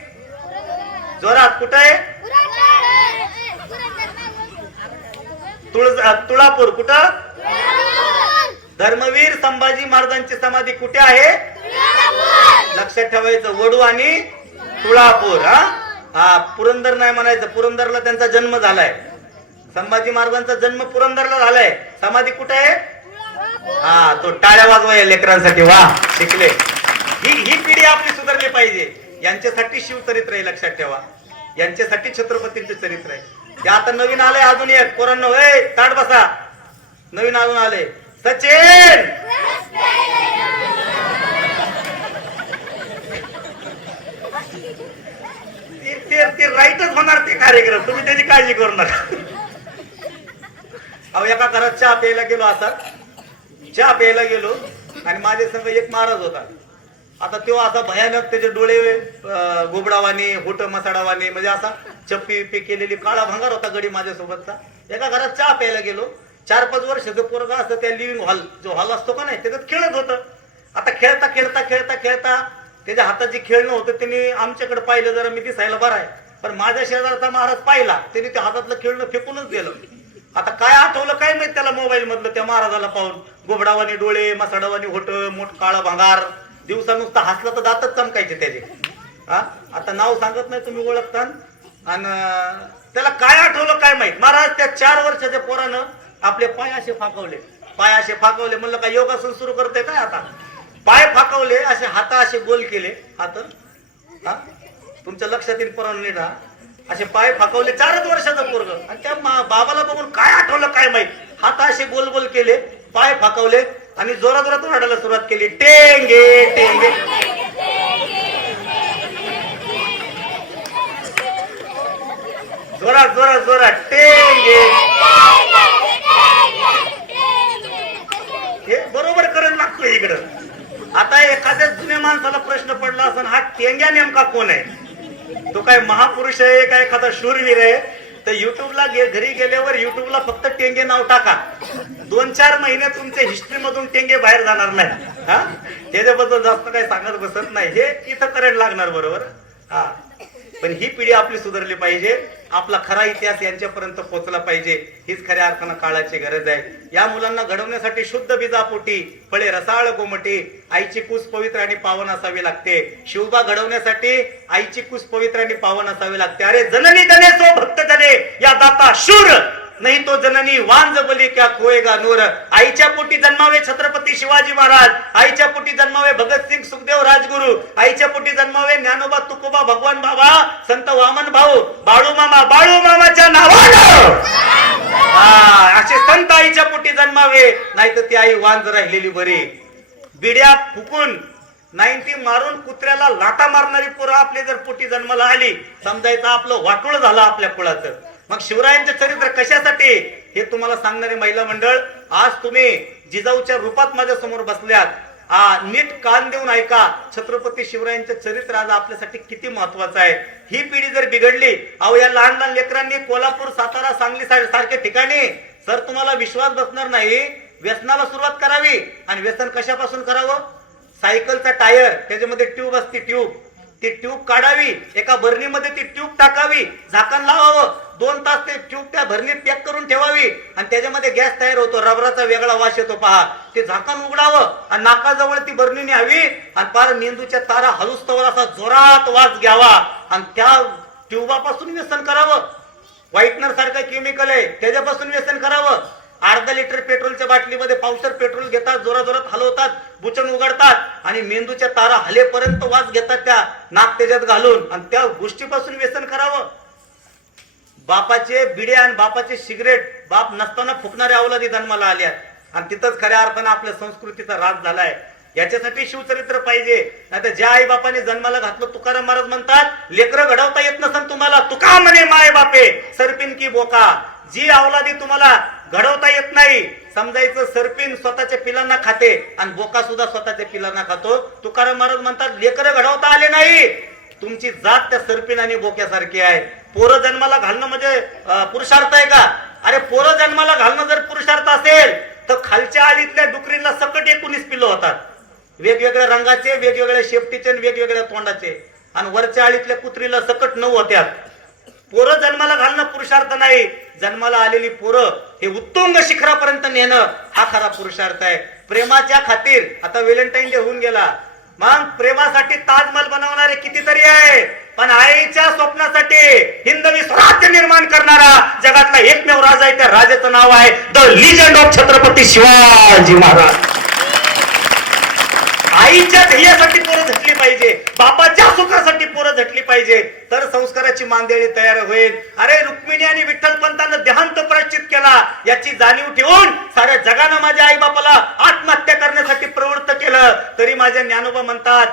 जोरात कुठे आहे? तुळापूर. कुठं? धर्मवीर संभाजी महाराजांची समाधी कुठे आहे? लक्षात ठेवायचं, वडू आणि तुळापूर. हा पुरंदर नाही म्हणायचं, पुरंदरला त्यांचा जन्म झालाय. संभाजी महाराजांचा जन्म पुरंदरला झालाय. समाधी कुठे आहे? हा, तो टाळ्या वाजवाय लेकरांसाठी. वा, शिकले. ही पिढी आपली सुधारली पाहिजे. यांच्यासाठी शिवचरित्र आहे, लक्षात ठेवा. यांच्यासाठी छत्रपतींचे चरित्र आहे. ते आता नवीन आलंय अजून एक. पोरांनो ताट बसा. नवीन अजून आले सचिन. ते राईटच होणार ते कार्यक्रम, तुम्ही त्याची काळजी करू नका. अहो एका घरात चहा प्यायला गेलो. असा चहा प्यायला गेलो आणि माझ्या संग एक महाराज होता. आता तो असा भयानक त्याचे डोळे गोबडावाने होट मसाडावाने म्हणजे असा चप्पी पी केलेली काळा भंगार होता गडी माझ्यासोबतचा. एका घरात चहा प्यायला गेलो, 4-5 वर्षाचं पोरगा असतं त्या लिव्हिंग हॉल जो हॉल असतो का नाही त्याच्यात खेळत होतं. आता खेळता खेळता खेळता खेळता त्याच्या हातात जे खेळणं होतं त्यांनी आमच्याकडे पाहिलं, जरा मी दिसायला बरं आहे, पण माझ्या शेजारचा महाराज पाहिला, त्याने त्या हातातलं खेळणं फेकूनच दिलं. आता काय आठवलं काय माहित त्याला मोबाईल मधलं त्या महाराजाला पाहून, गोबडावानी डोळे मसाडावानी होट मोठ काळा भंगार, दिवसा नुसता हसलं तर दातच चमकायचे त्याचे. हा आता नाव सांगत नाही तुम्ही ओळखता. आणि त्याला काय आठवलं काय माहित, महाराज त्या 4 वर्षाच्या पोरानं आपले पाय असे फाकवले. म्हणलं काय योगासन सुरू करते काय आता, पाय फाकवले, असे हाता असे गोल केले हात. हा तुमच्या लक्षात येईल पोरांनो नीट. हा असे पाय फाकवले, 4च वर्षाचं पोरग, आणि त्या बाबाला बघून काय आठवलं काय माहित, हात असे गोल गोल केले, पाय फाकवले आणि जोरात जोरात रडायला सुरुवात केली, टेंगे टेंगे. जोरात जोरात जोरात टेंगे. हे बरोबर करत लागतो इकडं. आता एखाद्या जुन्या माणसाला प्रश्न पडला असं, हा टेंग्या नेमका कोण आहे, तो काय महापुरुष आहे काय एखादा शूरवीर आहे, तर युट्यूबला घरी गेल्यावर युट्यूबला फक्त टेंगे नाव टाका, 2-4 महिने तुमच्या हिस्ट्री मधून टेंगे बाहेर जाणार नाही. हा त्याच्याबद्दल जास्त काही सांगत बसत नाही, हे इथं करंट लागणार बरोबर. हा पण ही पिढी आपली सुधारली पाहिजे, आपला खरा इतिहास यांच्यापर्यंत पोहोचला पाहिजे, हीच खऱ्या अर्थानं काळाची गरज आहे. या मुलांना घडवण्यासाठी शुद्ध बीजापोटी फळे रसाळ गोमटी आईची कुस पवित्र आणि पावन असावी लागते. शिवबा घडवण्यासाठी आईची कुस पवित्र आणि पावन असावी लागते. अरे जननी जने सो भक्त जने या दाता शूर, नाही तो जननी वांज बली क्या खोएगा नूर. आईच्या पोटी जन्मावे छत्रपती शिवाजी महाराज, आईच्या पोटी जन्मावे भगतसिंग सुखदेव राजगुरु, आईच्या पोटी जन्मावे ज्ञानोबा तुकोबा भगवान बाबा संत वामन भाऊ बाळू मामाच्या नावानं. असे संत आईच्या पोटी जन्मावे, नाही तर ती आई वांज राहिलेली बरी. बिड्या फुकून 90 मारून कुत्र्याला लाटा मारणारी पोरं आपले जर पोटी जन्माला आली, समजायचं आपलं वाटोळ झालं आपल्या कुळाचं. मग शिवरायांचे चरित्र कशासाठी हे तुम्हाला सांगणारे महिला मंडळ, आज तुम्ही जिजाऊच्या रूपात माझ्या समोर बसल्यात. नीट कान देऊन ऐका, छत्रपती शिवरायांचे चरित्र आज आपल्यासाठी किती महत्वाचं आहे. ही पिढी जर बिघडली, अहो या लहान लहान लेकरांनी कोल्हापूर सातारा सांगली सारख्या ठिकाणी सर तुम्हाला विश्वास बसणार नाही, व्यसनाला सुरुवात करावी. आणि व्यसन कशापासून करावं, सायकलचा टायर त्याच्यामध्ये ट्यूब असते, ती ट्यूब काढावी, एका भरणीमध्ये ती ट्यूब टाकावी, झाकण लावावं, 2 तास ते ट्यूब त्या भरणीत पॅक करून ठेवावी, आणि त्याच्यामध्ये गॅस तयार होतो, रबराचा वेगळा वास येतो पहा, ते झाकण उघडावं आणि नाकाजवळ ती भरणी न्यावी आणि पार मेंदूच्या तारा हलुस्तवर असा जोरात वास घ्यावा आणि त्या ट्यूबापासून व्यसन करावं. व्हाईटनर सारखं केमिकल आहे त्याच्यापासून व्यसन करावं. अर्धा लिटर पेट्रोलच्या बाटलीमध्ये पावसर पेट्रोल घेतात, जोरात हलवतात, बुचण उघडतात आणि मेंदूच्या तारा हलेपर्यंत वास घेतात त्या नाक त्याच्यात घालून, आणि त्या गोष्टीपासून व्यसन करावं. बापाचे बिडे आणि बापाचे सिगरेट बाप नसताना फुकणाऱ्या अवलादी जन्माला आल्या, आणि तिथंच खऱ्या अर्थानं आपल्या संस्कृतीचा राज झालाय. याच्यासाठी शिवचरित्र पाहिजे. नाही ज्या आई बापाने जन्माला घातलं, तुकाराम महाराज म्हणतात, लेकरं घडवता येत नसन तुम्हाला, तुका म्हणे माय बापे सरपिन की बोका. जी अवलादी तुम्हाला घडवता येत नाही, समजायचं सरपिन स्वतःच्या पिलांना खाते आणि बोका सुद्धा स्वतःच्या पिलांना खातो. तुकाराम महाराज म्हणतात, लेकरं घडवता आले नाही, तुमची जात त्या सरपिन आणि बोक्यासारखी आहे. पोरं जन्माला घालणं म्हणजे पुरुषार्थ आहे का? अरे पोरं जन्माला घालणं जर पुरुषार्थ असेल तर खालच्या आळीतल्या डुकरीला सकट 19 पिल्लं होतात, वेगवेगळ्या रंगाचे, वेगवेगळ्या शेपटीचे, वेगवेगळ्या तोंडाचे, आणि वरच्या आळीतल्या कुत्रीला सकट 9 होत्यात. पोरं जन्माला घालणं पुरुषार्थ नाही, जन्माला आलेली पोरं हे उत्तुंग शिखरापर्यंत नेणं हा खरा पुरुषार्थ आहे. प्रेमाच्या खातीर आता व्हॅलेंटाईन डे होऊन गेला, मग प्रेमासाठी ताजमहल बनवणारे कितीतरी आहे, पण आईच्या स्वप्नासाठी हिंदवी स्वराज्य निर्माण करणारा जगातला एकमेव राजा आहे, त्या राजाचं नाव आहे the legend of Chhatrapati Shivaji Maharaj. आईच्या ध्येयासाठी पोरं झटली पाहिजे, बापाच्या सुखासाठी पोरं झटली पाहिजे, तर संस्काराची मांदेळी तयार होईल. अरे रुक्मिणी आणि विठ्ठलपंतांना देहांत प्रायश्चित केला, याची जाणीव ठेवून साऱ्या जगानं माझ्या आई बापाला आत्महत्या करण्यासाठी प्रवृत्त केलं, तरी माझ्या ज्ञानोबा म्हणतात,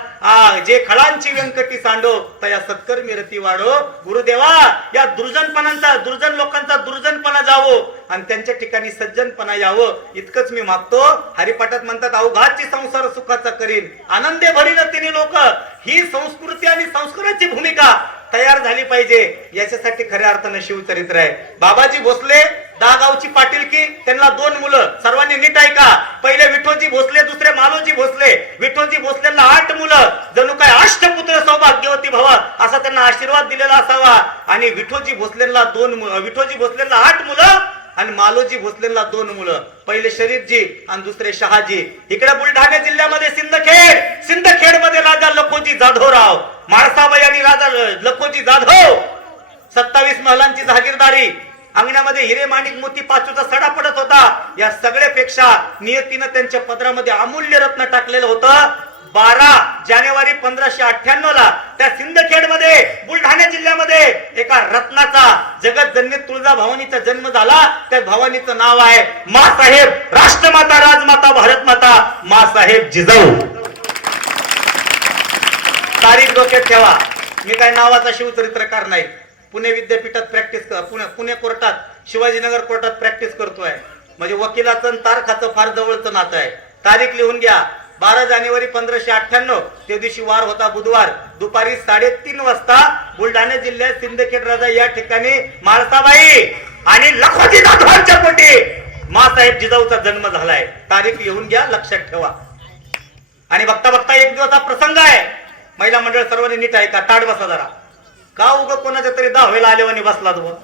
जे खळांची व्यंकटी सांडो तया सत्कर्मी रती वाढो. गुरुदेवा, या दुर्जन लोकांचा दुर्जनपणा जावो आणि त्यांच्या ठिकाणी सज्जनपणा यावं इतकंच मी मागतो. हरिपाठात म्हणतात अवघाची संसार सुखाचा करीन आनंदे भरीन तिने लोक. ही संस्कृती आणि संस्काराची भूमिका तयार झाली पाहिजे. याच्यासाठी खऱ्या अर्थानं शिवचरित्र आहे. बाबाजी भोसले 10 गावची पाटीलकी, त्यांना 2 मुलं. सर्वांनी नीट ऐका. पहिले विठोजी भोसले, दुसरे मालोजी भोसले. विठोजी भोसलेंना 8 मुलं. जणू काय अष्टपुत्र सौभाग्यवती भवा असा त्यांना आशीर्वाद दिलेला असावा. आणि विठोजी भोसलेंना 8 मुलं आणि मालोजी भोसलेंना 2 मुलं. पहिले शरीफजी आणि दुसरे शहाजी. इकडे बुलढाणा जिल्ह्यामध्ये सिंदखेड मध्ये राजा लखोजी जाधवराव, माळसाबाई आणि राजा लखोजी जाधव. 27 महलांची जहागीरदारी. अंगणामध्ये हिरे माणिक मोती पाचूचा सडा पडत होता. या सगळ्यापेक्षा नियतीनं त्यांच्या पदरामध्ये अमूल्य रत्न टाकलेलं होतं. 12 जानेवारी 1598 ला त्या सिंदखेड मध्ये बुलढाणा जिल्ह्यामध्ये एका रत्नाचा जगतजननी तुळजाभवानीचा जन्म झाला. त्या भवानीचं नाव आहे मासाहेब राष्ट्रमाता राजमाता भारतमाता मासाहेब जिजाऊ. तारीख डोक्यात ठेवा. मी काय नावाचा शिवचरित्रकार नाही. पुणे विद्यापीठात प्रॅक्टिस पुणे कोर्टात शिवाजीनगर कोर्टात प्रॅक्टिस करतोय. म्हणजे वकिलाचं तारखाचं फार जवळचं नातं आहे. तारीख लिहून घ्या. 12 जानेवारी 1598 त्या दिवशी वार होता बुधवार. दुपारी 3:30 वाजता बुलढाणा जिल्ह्यात सिंदखेड राजा या ठिकाणी माळसाबाई आणि लखोजी जाधवांच्या पोटी मासाहेब जिजाऊचा जन्म झालाय. तारीख लिहून घ्या, लक्षात ठेवा. आणि बघता बघता एक दिवसा प्रसंग आहे. महिला मंडळ सर्वांनी नीट ऐका. ताड बसा जरा. का उग कोणाच्या तरी 10वेला आलेवानी बसला तो.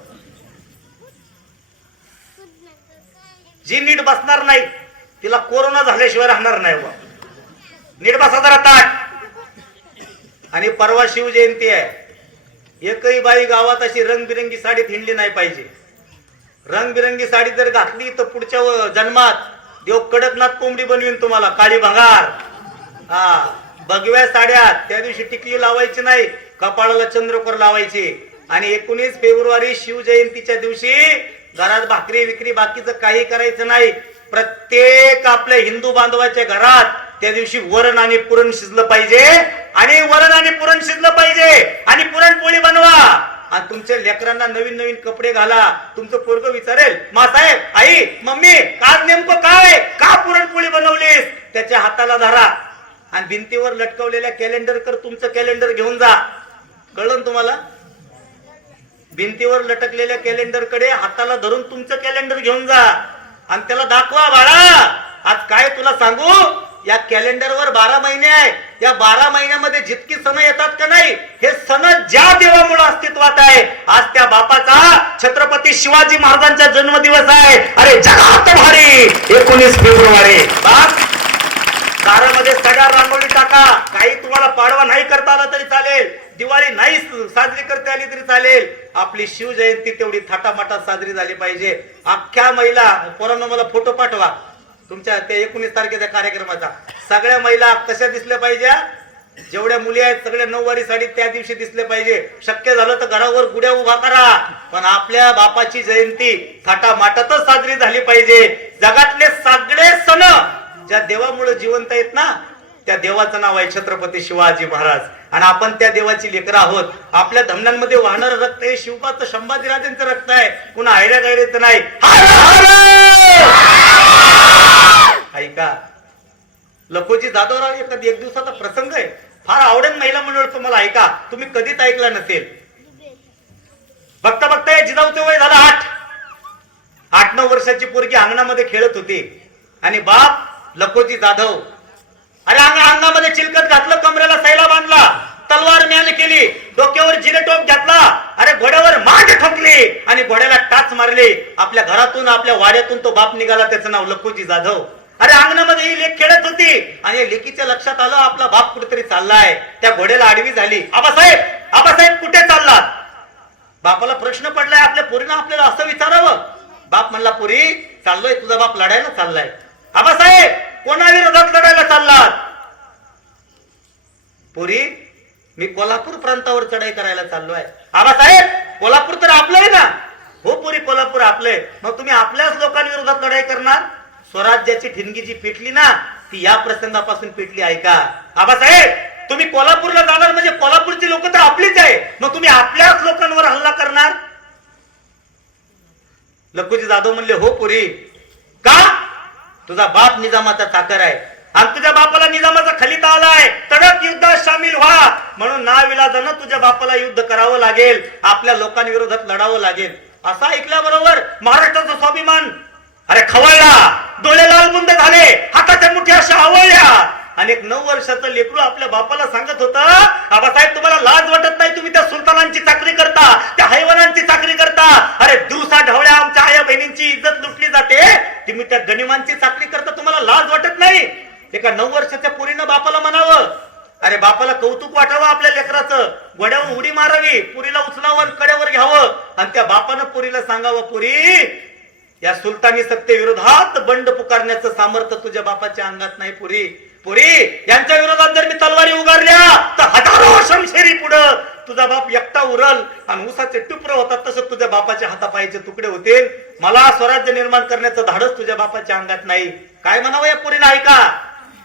जी नीट बसणार नाही तिला कोरोना झाल्याशिवाय राहणार नाही. नीट बसा जरा ताट. आणि परवा शिवजयंती आहे. एकही बाई गावात अशी रंगबिरंगी साडीत हिंडली नाही पाहिजे. रंगबिरंगी साडी जर घातली तर पुढच्या जन्मात देव कडकनाथ कोंबडी बनवीन तुम्हाला, काळी भंगार. भगव्या साड्या. त्या दिवशी टिकली लावायची नाही, कपाळाला चंद्रकोर लावायची. आणि 19 फेब्रुवारी शिवजयंतीच्या दिवशी घरात भाकरी विक्री बाकीचं काही करायचं नाही. प्रत्येक आपल्या हिंदू बांधवाच्या घरात त्या दिवशी वरण आणि पुरण शिजलं पाहिजे. आणि वरण आणि पुरण शिजलं पाहिजे. आणि पुरणपोळी बनवा. आणि तुमच्या लेकरांना नवीन नवीन कपडे घाला. तुमचं पोरगं विचारेल मासाहेब आई मम्मी आज नेमकं काय, का पुरणपोळी बनवलीस, त्याच्या हाताला धरा आणि भिंतीवर लटकवलेल्या कॅलेंडर कर तुमचं कॅलेंडर घेऊन जा. कळलं तुम्हाला? भिंतीवर लटकलेल्या कॅलेंडर कडे हाताला धरून तुमचं कॅलेंडर घेऊन जा आणि त्याला दाखवा बाळा आज काय तुला सांगू. या कॅलेंडरवर 12 महिने आहे. या 12 महिन्यामध्ये जितकी सण येतात का नाही, हे सण ज्या देवामुळे अस्तित्वात आहे. आज त्या बापाचा छत्रपती शिवाजी महाराजांचा जन्मदिवस आहे. अरे जगात भारी 19 फेब्रुवारी. दारामध्ये सड्या रांगोळी टाका. काही तुम्हाला पाडवा नाही करता आला तरी चालेल, दिवाळी नाही साजरी करता आली तरी चालेल. आपली शिवजयंती तेवढी थाटामाटात साजरी झाली पाहिजे. अख्ख्या महिला पोरांनो मला फोटो पाठवा तुमच्या त्या 19 तारखेच्या कार्यक्रमाचा. सगळ्या महिला कशा दिसल्या पाहिजे, जेवढ्या मुली आहेत सगळ्या 9वारी साडीत त्या दिवशी दिसले पाहिजे. शक्य झालं तर घरावर गुड्या उभा करा, पण आपल्या बापाची जयंती थाटामाटातच साजरी झाली पाहिजे. जगातले सगळे सण ज्या देवामुळे जिवंत आहेत ना, त्या देवाचं नाव आहे छत्रपती शिवाजी महाराज. आणि आपण त्या देवाची लेकरं आहोत. आपल्या धमन्यांमध्ये वाहणारं रक्त हे शिवबाचं संभाजीराजांचं रक्त आहे, कुणा हैऱ्या गैरेचं नाही. ऐका, लखोजी जाधवराव एक दिवसाचा प्रसंग आहे, फार आवडेल महिला मंडळ तुम्हाला. ऐका, तुम्ही कधीच ऐकला नसेल. बघता बघता या जिजाऊचे वय झालं 8-9 वर्षाची पोरगी अंगणामध्ये खेळत होती आणि बाप लखोजी जाधव अरे अंगामध्ये चिलकत घातलं, कमरेला सैला बांधला, तलवार म्यान केली, डोक्यावर जिलेटोप घातला, अरे घोड्यावर मांड ठोकली आणि घोड्याला टाच मारली. आपल्या घरातून आपल्या वाड्यातून तो बाप निघाला, त्याचं नाव लखोजी जाधव. अरे अंगणामध्ये ही लेक खेळत होती आणि लेकीच्या लक्षात आलं आपला बाप कुठेतरी चाललाय. त्या घोड्याला आडवी झाली. आबासाहेब कुठे चाललात? बापाला प्रश्न पडलाय. आपल्या पोरीनं आपल्याला असं विचारावं. बाप म्हणला, पोरी चाललोय, तुझा बाप लढायला चाललाय. आबासाहेब कोणाविरोधात लढायला चाललात? पोरी मी कोल्हापूर प्रांतावर चढाई करायला चाललोय. आबासाहेब कोल्हापूर तर आपलं आहे ना? हो पोरी कोल्हापूर आपलंय. मग तुम्ही आपल्याच लोकांविरोधात लढाई करणार? स्वराज्याची ठिणगी जी पेटली ना, ती या प्रसंगापासून पेटली. ऐका आबासाहेब, तुम्ही कोल्हापूरला जाणार म्हणजे कोल्हापूरची लोक तर आपलीच आहे, मग तुम्ही आपल्याच लोकांवर हल्ला करणार? लखुजी जाधव म्हणले हो पुरी, का? तुझा बाप निजामाचा चाकर आहे आणि तुझ्या बापाला निजामाचा खलिता आलाय, तडक युद्धात सामील व्हा. म्हणून नाविलाजानं तुझ्या बापाला युद्ध करावं लागेल, आपल्या लोकांविरोधात लढावं लागेल. असं ऐकल्याबरोबर महाराष्ट्राचा स्वाभिमान अरे खवळला, डोळे लालबुंद झाले, हाताच्या मुठी अशा आवळल्या. आणि एक 9 वर्षाचं लेकरू आपल्या बापाला सांगत होतं, आबासाहेब तुम्हाला लाज वाटत नाही, तुम्ही त्या सुलतानांची चाकरी करता, त्या हैवानांची चाकरी करता. अरे दिवसा ढवळ्या आमच्या आया बहिणींची इज्जत लुटली जाते, तुम्ही त्या गनिमांची चाकरी करता, तुम्हाला लाज वाटत नाही? एका 9 वर्षाच्या पोरीनं बापाला म्हणावं. अरे बापाला कौतुक वाटावं आपल्या लेकराचं, घोड्यावर उडी मारावी, पुरीला उचलावं आणि कड्यावर घ्यावं. आणि त्या बापानं पुरीला सांगावं, पुरी या सुलतानी सत्तेविरोधात बंड पुकारण्याचं सामर्थ्य तुझ्या बापाच्या अंगात नाही. पुरी पुरी यांच्या विरोधात जर मी तलवारी उगारल्या तर हजारो शमशेरी पुढं तुझा बाप एकटा उरल आणि उसाचे टुपर होतात तसं तुझ्या बापाच्या हातापायचे तुकडे होतील. मला स्वराज्य निर्माण करण्याचं धाडस तुझ्या बापाच्या अंगात नाही. काय म्हणावं या पुरीला ऐका,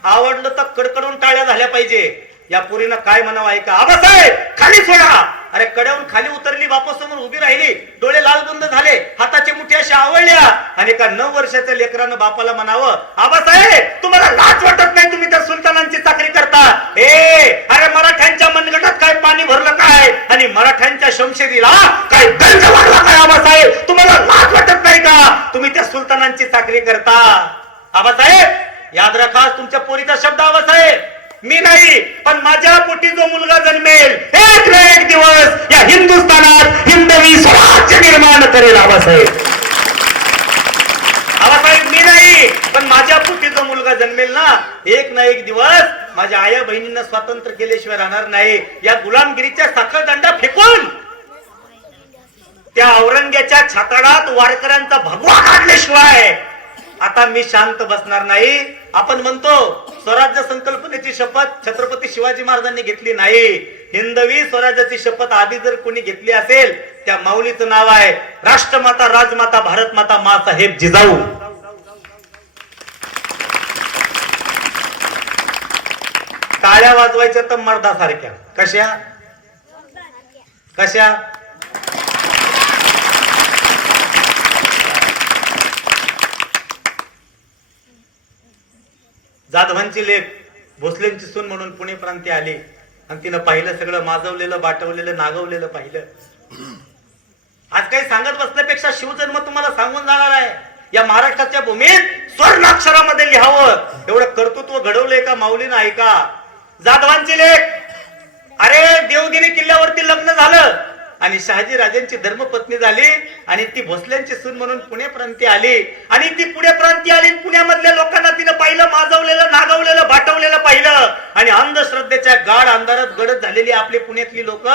आवडलं तर कडकडून टाळ्या झाल्या पाहिजे. या पुरीनं काय म्हणावं ऐका, आबासाहेब खाली सोडा. अरे कड्यावरून खाली उतरली, बापासमोर उभी राहिली, डोळे लालबुंद झाले, हाताची मुठी अशा आवळल्या. आणि एका 9 वर्षाच्या लेकरानं बापाला म्हणावं, आबासाहेब तुम्हाला लाज वाटत नाही, तुम्ही त्या सुलतानांची चाकरी करता. अरे मराठ्यांच्या मनगटात काय पाणी भरलं काय आणि मराठ्यांच्या शमशेरीला काय गंज लागला काय? आबासाहेब तुम्हाला लाज वाटत नाही का, तुम्ही त्या सुलतानांची चाकरी करता? आबासाहेब याद राखा तुमच्या पोरीचा शब्द, आबासाहेब मी नाही पण माझ्या पोटी जो मुलगा जन्मेल एक ना एक दिवस या हिंदुस्थानात हिंदवी स्वराज्य निर्माण करेल. आबासाहेब आबासाहेब मी नाही पण माझ्या पोटी जो मुलगा जन्मेल ना, एक ना एक दिवस माझ्या आया बहिणींना स्वातंत्र्य केल्याशिवाय राहणार नाही. या गुलामगिरीच्या साखळदंडा फेकून त्या औरंग्याच्या छाताडात वारकऱ्यांचा भगवा काढल्याशिवाय आता मी शांत बसणार नाही. आपण म्हणतो स्वराज्य संकल्पनेची शपथ छत्रपती शिवाजी महाराजांनी घेतली नाही, हिंदवी स्वराज्याची शपथ आधी जर कोणी घेतली असेल त्या माऊलीचं नाव आहे राष्ट्रमाता राजमाता भारत माता मासाहेब जिजाऊ. टाळ्या वाजवायच्या तर मर्दासारख्या. कशा कशा? जाधवांची लेख भोसलेंची सून म्हणून पुणे प्रांती आली आणि तिनं पाहिलं सगळं, माजवलेलं, बाटवलेलं, नागवलेलं पाहिलं. आज काही सांगत बसण्यापेक्षा शिवजन्म तुम्हाला सांगून जाणार आहे. या महाराष्ट्राच्या भूमीत स्वर्णाक्षरामध्ये लिहावं एवढं कर्तृत्व घडवलंय का माऊलीनं ऐका. जाधवांची लेख, अरे देवगिरी किल्ल्यावरती लग्न झालं आणि शहाजी राजांची धर्मपत्नी झाली आणि ती भोसल्यांची सून म्हणून पुणे प्रांती आली. आणि ती पुणे प्रांती आली, पुण्यामधल्या लोकांना तिनं पाहिलं, माजवलेलं, नागवलेलं, बाटवलेलं पाहिलं. आणि अंधश्रद्धेच्या गाढ अंधारात गडद झालेली आपली पुण्यातली लोक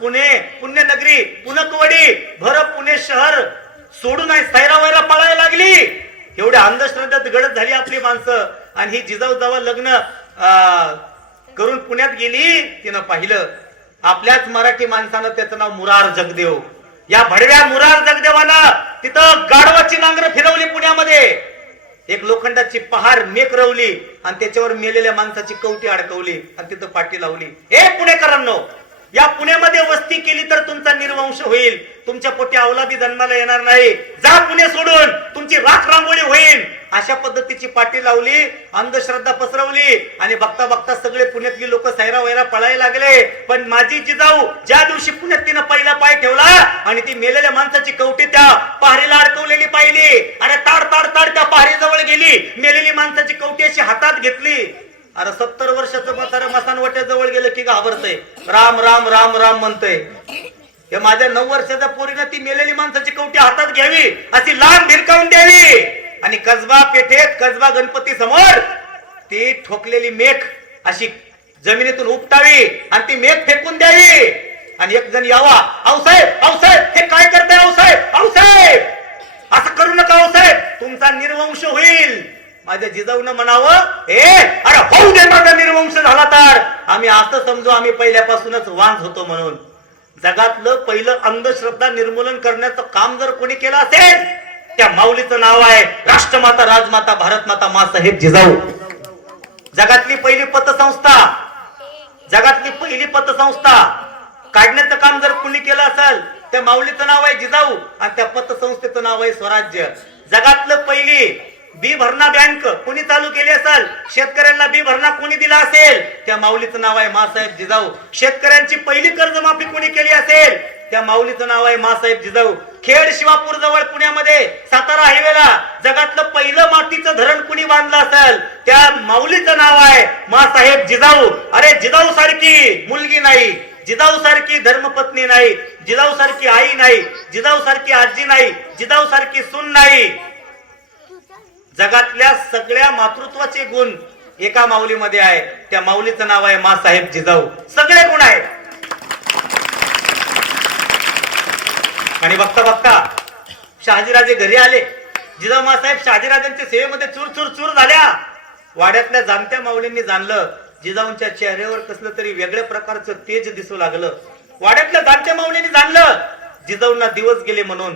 पुणे पुण्यनगरी पुणकवडी भर पुणे शहर सोडून सैरावैरा पळायला लागली. एवढ्या अंधश्रद्धेत गडद झाली आपली माणसं. आणि ही जिजाऊ जेव्हा लग्न करून पुण्यात गेली, तिनं पाहिलं आपल्याच मराठी माणसानं त्याचं नाव मुरार जगदेव. या भडव्या मुरार जगदेवानं तिथं गाढवाची नांगर फिरवली पुण्यामध्ये, एक लोखंडाची पहार मेक रवली आणि त्याच्यावर मेलेल्या माणसाची कवटी अडकवली आणि तिथं पाठी लावली. हे पुणेकरांनो, या पुण्यामध्ये वस्ती केली तर तुमचा निर्वंश होईल, तुमच्या पोटी अवलादी जन्माला येणार नाही. जा पुणे सोडून, तुमची राख रांगोळी होईल. अशा पद्धतीची पाठी लावली, अंधश्रद्धा पसरवली आणि बघता बघता सगळे पुण्यातली लोक सैरा वैरा पळायला लागले. पण माझी जिजाऊ ज्या दिवशी पुण्यात तिनं पहिला पाय ठेवला आणि ती मेलेल्या माणसाची कवटी त्या पहारीला अडकवलेली पाहिली, अरे ताड ताड ताड त्या पहारीजवळ गेली, मेलेली माणसाची कवटी अशी हातात घेतली. अरे 70 वर्षाचं म्हातारं मसानवट्याजवळ गेलं की घाबरतय, राम राम राम राम म्हणतय. हे माझ्या 9 वर्षाच्या पोरीनं ती मेलेली माणसाची कवटी हातात घ्यावी, अशी लांब भिरकावून द्यावी आणि कसबा पेठेत कसबा गणपती समोर ती ठोकलेली मेख अशी जमिनीतून उपटावी आणि ती मेख फेकून द्यावी. आणि एक जण यावा, आऊसाहेब आऊसाहेब हे काय करताय आऊसाहेब आऊसाहेब, असं करू नका आऊसाहेब, तुमचा निर्वंश होईल. माझ्या जिजाऊनं म्हणावं, अरे होऊ दे, माझा निर्वंश झाला तर आम्ही असं समजू आम्ही पहिल्यापासूनच वांझ होतो म्हणून. जगातलं पहिलं अंधश्रद्धा निर्मूलन करण्याचं काम जर कोणी केलं असेल त्या माऊलीचं नाव आहे राष्ट्रमाता राजमाता भारत माता मासाहेब जिजाऊ. जगातली पहिली पतसंस्था, जगातली पहिली पतसंस्था काढण्याचं काम जर कोणी केलं असेल त्या माऊलीचं नाव आहे जिजाऊ आणि त्या पतसंस्थेचं नाव आहे स्वराज्य. जगातलं पहिली बी भरणा बँक कोणी चालू केली असेल, शेतकऱ्यांना बी भरणा कोणी दिला असेल, त्या माऊलीचं नाव आहे मासाहेब जिजाऊ. शेतकऱ्यांची पहिली कर्जमाफी कोणी केली असेल, त्या माऊलीचं नाव आहे मासाहेब जिजाऊ. खेड शिवापूर जवळ पुण्यामध्ये सातारा हायवेला जगातलं पहिलं मातीचं धरण कुणी बांधलं असेल, त्या माऊलीचं नाव आहे मासाहेब जिजाऊ. अरे जिजाऊ सारखी मुलगी नाही, जिजाऊ सारखी धर्मपत्नी नाही, जिजाऊ सारखी आई नाही, जिजाऊ सारखी आजी नाही, जिजाऊ सारखी सून नाही. जगातल्या सगळ्या मातृत्वाचे गुण एका माऊलीमध्ये आहे, त्या माऊलीचं नाव आहे मासाहेब जिजाऊ. सगळे गुण आहेत. आणि बघता बघता शहाजीराजे घरी आले. जिजाऊ मासाहेब शहाजीराजांच्या सेवेमध्ये चूर चूर चूर झाल्या. वाड्यातल्या जाणत्या माऊलींनी जाणलं जिजाऊंच्या चेहऱ्यावर कसलं तरी वेगळ्या प्रकारचं तेज दिसू लागलं. वाड्यातल्या जाणत्या माऊलींनी जाणलं जिजाऊंना दिवस गेले म्हणून.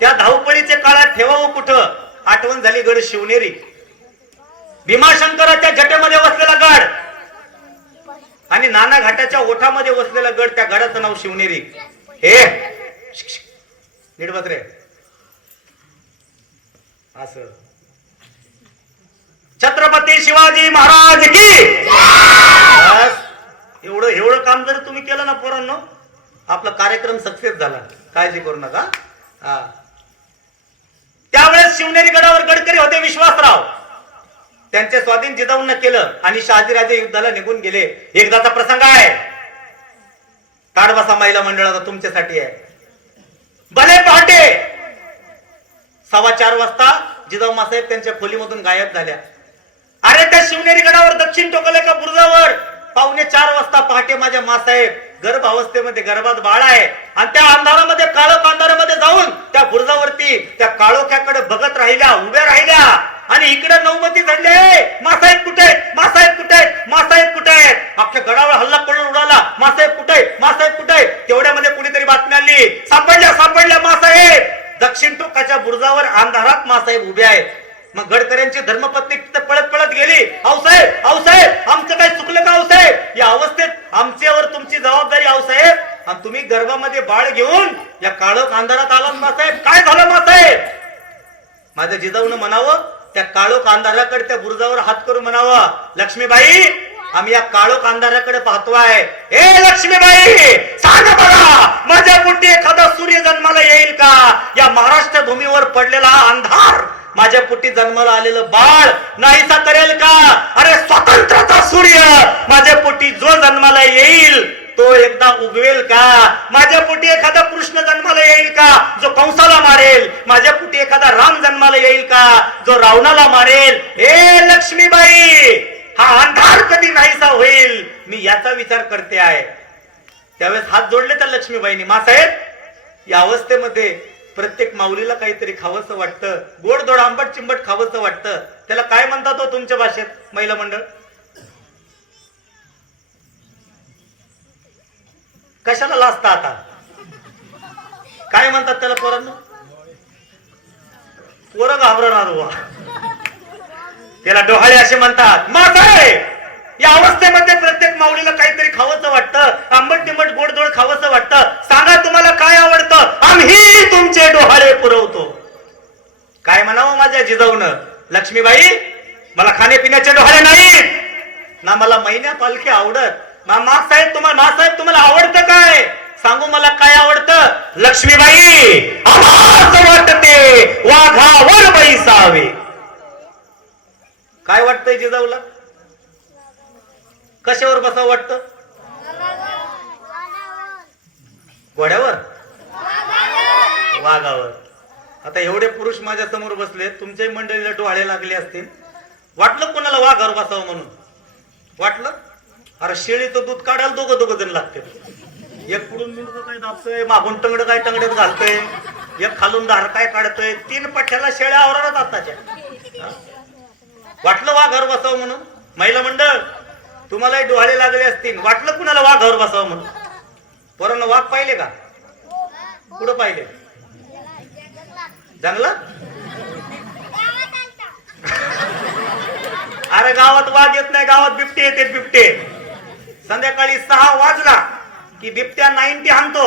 त्या धावपळीच्या काळात ठेवावं कुठं, आठवण झाली गड शिवनेरी. भीमाशंकराच्या जटेमध्ये वसलेला गड आणि नाना घाटाच्या ओठामध्ये वसलेला गड, त्या गडाचं नाव शिवनेरी. हे नीट बस रे. असं छत्रपती शिवाजी महाराज की. एवढं एवढं काम जर तुम्ही केलं ना पोरांनो, आपला कार्यक्रम सक्सेस झाला. काळजी करू नका. त्यावेळेस शिवनेरी गडावर गडकरी होते विश्वासराव. त्यांचे स्वाधीन जिजाऊंना केलं आणि शहाजीराजे युद्धाला निघून गेले. एकदाचा प्रसंग आहे, ताडबसा महिला मंडळाचा तुमच्यासाठी आहे. भले पहाटे 4:15 वाजता जिजाऊ मासाहेब त्यांच्या खोलीमधून गायब झाल्या. अरे त्या शिवनेरी गडावर दक्षिण टोकाला एका बुरुजावर 3:45 वाजता पहाटे माझ्या मासाहेब गर्भ अवस्थेमध्ये, गर्भात बाळ आहे आणि त्या अंधारामध्ये, काळोख अंधारामध्ये जाऊन त्या बुरुजावरती त्या काळोख्याकडे बघत राहिल्या, उभ्या राहिल्या आणि इकडे नौबती झडले. मासाहेब कुठे आहेत, मासाहेब कुठे आहेत, मासाहेब कुठे आहेत. अख्ख्या गडावर हल्ला पडून उडाला. मासाहेब कुठे आहेत, मासाहेब कुठे आहेत. तेवढ्यामध्ये कुणीतरी बातमी आली, सापडल्या सापडल्या मासाहेब. दक्षिण टोकाच्या बुरुजावर अंधारात मासाहेब उभे आहेत. मग गडकऱ्यांची धर्मपत्नी तिथे पळत पळत गेली. आऊसाहेब, आऊसाहेब, आमचं काय चुकलं का आऊसाहेब? या अवस्थेत आमच्यावर तुमची जबाबदारी आऊसाहेब, आणि तुम्ही गर्भामध्ये बाळ घेऊन या काळोख अंधारात आलात मासाहेब. काय झालं मासाहेब? माझ्या जिजाऊनं म्हणावं, त्या काळोख अंधाराकडे, त्या बुरुजावर हात करून म्हणावं, लक्ष्मीबाई आम्ही या काळोख अंधाराकडे पाहतोय. ए लक्ष्मीबाई सांगा बघा, माझ्या पोटी एखादा सूर्य जन्माला येईल का? या महाराष्ट्र भूमीवर पडलेला अंधार माझ्या पोटी जन्माला आलेलं बाळ नाहीसा करेल का? अरे स्वातंत्र्याचा सूर्य माझ्या पोटी जो जन्माला येईल तो एकदा उगवेल का? माझ्या पोटी एखादा कृष्ण जन्माला येईल का, जो कंसाला मारेल? माझ्या पोटी एखादा राम जन्माला येईल का, जो रावणाला मारेल? ए लक्ष्मीबाई, हा अंधार कधी नाहीसा होईल, मी याचा विचार करते आहे. त्यावेळेस हात जोडले त्या लक्ष्मीबाईंनी. मासाहेब, या अवस्थेमध्ये प्रत्येक माऊलीला काहीतरी खावंसं वाटतं, गोडधोड आंबट चिंबट खावंसं वाटतं. त्याला काय म्हणतात हो तुमच्या भाषेत महिला मंडळ? कशाला लाजता आता? काय म्हणतात त्याला पोरांनो? पोरं घाबरणार हुआ. त्याला डोहाळे असे म्हणतात. मासाहेब, या अवस्थेमध्ये प्रत्येक माऊलीला काहीतरी खावंसं वाटतं, आंबट तिंबट गोडधोड खावंसं वाटतं. सांगा तुम्हाला काय आवडतं, आम्ही तुमचे डोहाळे पुरवतो. काय म्हणावं माझ्या जिजाऊनं? लक्ष्मीबाई, मला खाण्यापिण्याचे डोहाळे नाहीत ना, मला महिन्या पालखी आवडत. मासाहेब तुम्हाला आवडतं काय? सांगू मला काय आवडतं? लक्ष्मीबाई, आम्हाला वाटते वाघावर बैसावे. काय वाटतंय जिजाऊला? कशावर बसावं वाटतं? घोड्यावर, वाघावर. आता एवढे पुरुष माझ्या समोर बसले, तुमच्याही मंडळीला डोहाळे लागले असतील. वाटलं कोणाला वाघावर बसावं म्हणून? वाटलं? अरे शेळीचं दूध काढायला दोघं जण लागते. एक पुढून मुलगा काय दाबतोय, मागून टंगड काय टंगड्यात घालतोय, एक खालून धार काय काढतोय. 3 पठ्याला शेळ्या आवरणात आताच्या. वाटलं वाघावर बसावं म्हणून? महिला मंडळ, तुम्हालाही डोहाळे लागले असतील. वाटलं कुणाला वाघावर बसावं म्हणून? पोरांना वाघ पाहिले का? कुठं पाहिले? जंगलात? अरे गावात वाघ येत नाही, गावात बिबटे येते. बिबटे संध्याकाळी 6 वाजला की बिबट्या 90 आणतो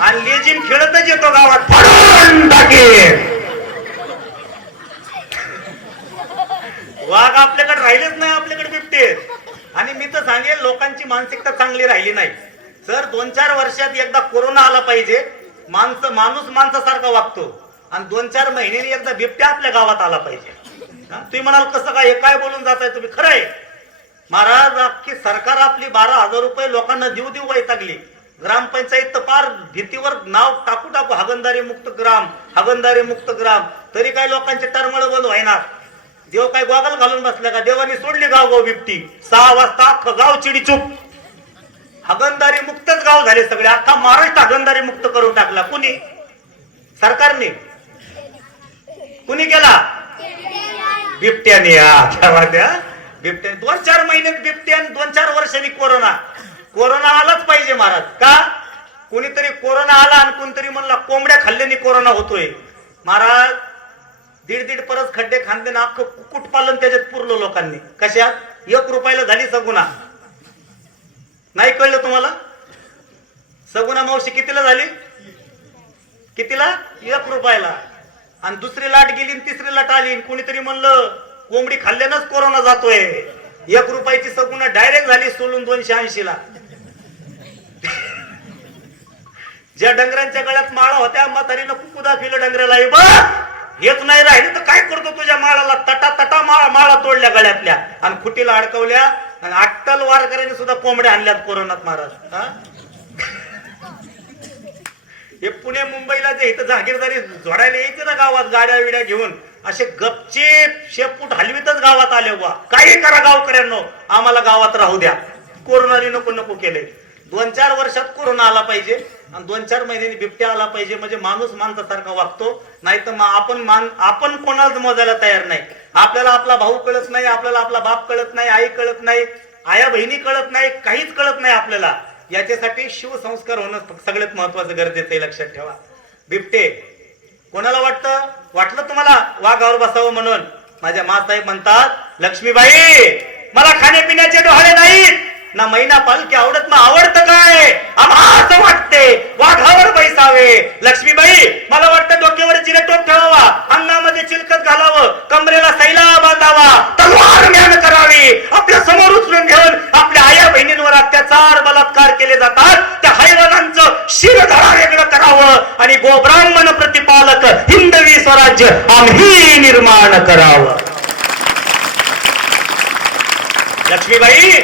आणि लेजिम खेळतच येतो गावात, फाडून टाकेल. वाघ आपल्याकडे राहिलेच नाही, आपल्याकडे बिबटे. आणि मी तर सांगेल लोकांची मानसिकता चांगली राहिली नाही. सर 2-4 वर्षात एकदा कोरोना आला पाहिजे, माणूस माणसासारखा वागतो, आणि 2-4 महिन्यांनी एकदा बिबट्या आपल्या गावात आला पाहिजे. तुम्ही म्हणाल कसं काय, हे काय बोलून जाताय तुम्ही? खरं आहे महाराज, अख्खी सरकार आपली 12,000 रुपये लोकांना देऊ वैतागली. ग्रामपंचायत तर पार भीतीवर नाव टाकू हागणदारी मुक्त ग्राम, हागणदारी मुक्त ग्राम, तरी काय लोकांचे टरमळ बंद व्हायना. देव काय गोगल घालून बसल्या का? देवानी सोडली गाव बिबटी. 6 वाजता अख्खं गाव चिडीचूप, हागणदारी मुक्तच गाव झाले सगळे. अख्खा महाराष्ट्र हागणदारी मुक्त करून टाकला. कुणी? सरकारने. कुणी केला? बिबट्याने. बिबट्याने 2-4 महिन्यात बिबट्या, 2-4 वर्षांनी कोरोना आलाच पाहिजे महाराज. का? कुणीतरी कोरोना आला आणि कुणीतरी म्हणला कोंबड्या खाल्ल्याने कोरोना होतोय. महाराज 1.5 परस खड्डे खांदे ना, अख्खं कुक्कुट पालन त्याच्यात पुरलो लोकांनी. कशात? 1 रुपयाला झाली सगुना. नाही कळलं तुम्हाला? सगुना मावशी कितीला झाली? कितीला? 1 रुपयाला. आणि दुसरी लाट गेली आणि तिसरी लाट आली. कुणीतरी म्हणलं कोंबडी खाल्ल्यानंच कोरोना जातोय. 1 रुपयाची सगुना डायरेक्ट झाली सोलून 280ला. ज्या डंगरांच्या गळ्यात माळा होत्या, म्हातारीनं कुकू दाखविलं डंगराला, हेच नाही राहिले तर काय करतो तुझ्या माळाला? तटा माळा तोडल्या गळ्यातल्या आणि खुटीला अडकवल्या. आणि अट्टल वारकऱ्यांनी सुद्धा कोंबड्या आणल्यात कोरोनात महाराज. हे पुणे मुंबईला जे इथं जागीरदारी जोडायला यायचे ना गावात गाड्या विड्या घेऊन, असे गपचीप शेपूट हलवीतच गावात आले. वा काही करा गावकऱ्यांनो, आम्हाला गावात राहू द्या. कोरोनाने नको केले. 2-4 वर्षात कोरोना आला पाहिजे आणि 2-4 महिन्यांनी बिबट्या आला पाहिजे, म्हणजे माणूस माणसासारखा वागतो. नाही तर आपण कोणालाच मोजायला तयार नाही. आपल्याला आपला भाऊ कळत नाही, आपल्याला आपला बाप कळत नाही, आई कळत नाही, आया बहिणी कळत नाही, काहीच कळत नाही आपल्याला. याच्यासाठी शिवसंस्कार होणं सगळ्यात महत्वाचं, गरजेचं आहे. लक्षात ठेवा. बिबटे कोणाला वाटलं तुम्हाला वाघावर बसावं म्हणून? माझ्या मासाहेब म्हणतात, लक्ष्मीबाई मला खाण्यापिण्याचे डोहाळे नाहीत ना, मैना पालखी आवडत ना, आवडतं काय? आम्हाला असं वाटते वाघावर बैसावे. लक्ष्मीबाई मला वाटतं डोक्यावर चिरटोप ठेवावा, अंगामध्ये चिलखत घालावं, कमरेला सैला बांधावा, तलवार ज्ञान करावी. आपल्या समोर उचलून घेऊन आपल्या आया बहिणींवर अत्याचार बलात्कार केले जातात, त्या हैवानांचं शिरधडा वेगळं करावं आणि गोब्राह्मण प्रतिपालक हिंदवी स्वराज्य आम्ही निर्माण करावं. लक्ष्मीबाई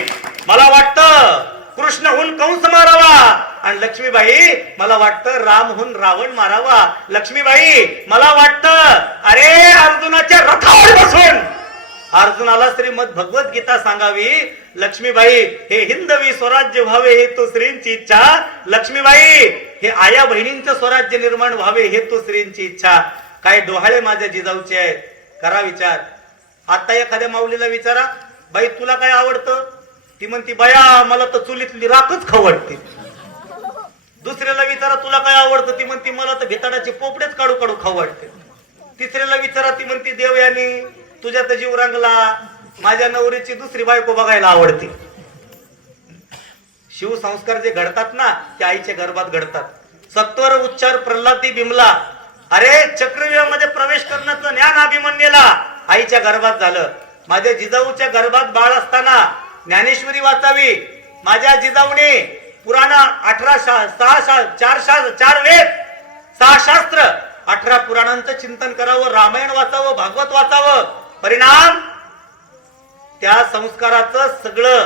मला वाटतं कृष्णहून कंस मारावा, आणि लक्ष्मीबाई मला वाटतं रामहून रावण मारावा. लक्ष्मीबाई मला वाटतं अरे अर्जुनाच्या रथावर बसून अर्जुनाला श्रीमद भगवत गीता सांगावी. लक्ष्मीबाई हे हिंदवी स्वराज्य व्हावे हे तो श्रींची इच्छा. लक्ष्मीबाई हे आया बहिणींचं स्वराज्य निर्माण व्हावे हे तो श्रींची इच्छा. काय डोहाळे माझ्या जिजाऊचे आहेत? करा विचार. आता एखाद्या माऊलीला विचारा, बाई तुला काय आवडतं? ती म्हणती, बाया मला तर चुलीतली राखच खाऊ वाटते. दुसऱ्याला विचारा तुला काय आवडतं? ती म्हणती मला तर भिताडाचे पोपडेच काढू खाऊ वाटते. तिसऱ्याला विचारा, ती म्हणती देवयानी तुझ्या तर जीव रंगला, माझ्या नवरीची दुसरी बायको बघायला आवडते. शिवसंस्कार जे घडतात ना ते आईच्या गर्भात घडतात. सत्वर उच्चार प्रल्हादी बिमला. अरे चक्रव्यूहामध्ये प्रवेश करण्याचं ज्ञान अभिमन्यूला आईच्या गर्भात झालं. माझ्या जिजाऊच्या गर्भात बाळ असताना ज्ञानेश्वरी वाचावी. माझ्या जिजाऊने पुराण 4 वेद, 6 शास्त्र, 18 पुराणांचं चिंतन करावं, रामायण वाचावं, भागवत वाचावं. परिणाम त्या संस्काराचं सगळं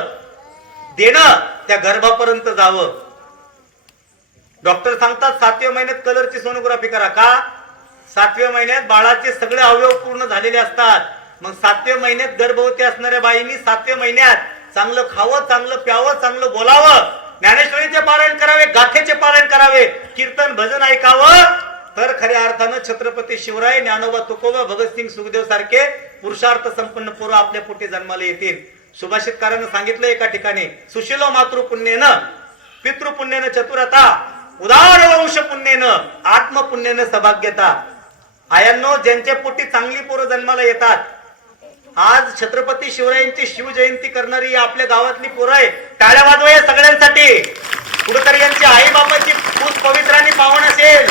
देणं त्या गर्भापर्यंत जावं. डॉक्टर सांगतात 7व्या महिन्यात कलरची सोनोग्राफी करा. का? 7व्या महिन्यात बाळाचे सगळे अवयव पूर्ण झालेले असतात. मग 7व्या महिन्यात गर्भवती असणाऱ्या बाईंनी 7व्या महिन्यात चांगलं खावं, चांगलं प्यावं, चांगलं बोलावं, ज्ञानेश्वरीचे पारायण करावे, गाथेचे पारायण करावे, कीर्तन भजन ऐकावं, तर खऱ्या अर्थानं छत्रपती शिवराय, ज्ञानोबा तुकोबा, भगतसिंग, सुखदेव सारखे पुरुषार्थ संपन्न पोरं आपल्या पोटी जन्माला येतील. सुभाषितकारानं सांगितलं एका ठिकाणी, सुशीलो मातृपुण्येनं, पितृपुण्येनं चतुरता, उदार वंश पुण्येनं, आत्मपुण्येनं सौभाग्यता. आयांनो, ज्यांच्या पोटी चांगली पोरं जन्माला येतात, आज छत्रपती शिवरायांची शिवजयंती करणारी आपल्या गावातली पोरं आहे. टाळ्या वाजवा या सगळ्यांसाठी. कुठेतरी यांची आई बापाची खूप पवित्र आणि पावन असेल.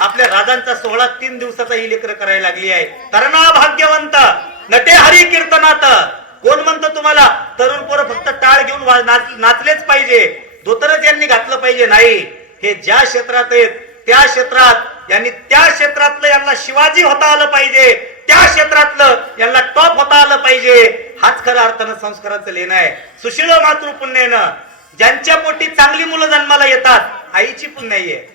आपल्या राजांचा सोहळा 3 दिवसाचा ही लेकर करायला लागली आहे. तरणा भाग्यवंत नटे हरी कीर्तनात. कोण म्हणतो तुम्हाला तरुण पोरं फक्त टाळ घेऊन नाचलेच पाहिजे, धोतरच यांनी घातलं पाहिजे? नाही. हे ज्या क्षेत्रात आहेत त्या क्षेत्रात यांनी त्या क्षेत्रातलं यांना शिवाजी होता आलं पाहिजे, त्या क्षेत्रातलं यांना टॉप होता आलं पाहिजे. हाच खऱ्या अर्थानं संस्काराचं लेणं आहे. सुशील मातृ पुण्यानं ज्यांच्या पोटी चांगली मुलं जन्माला येतात आईची पुण्याई आहे.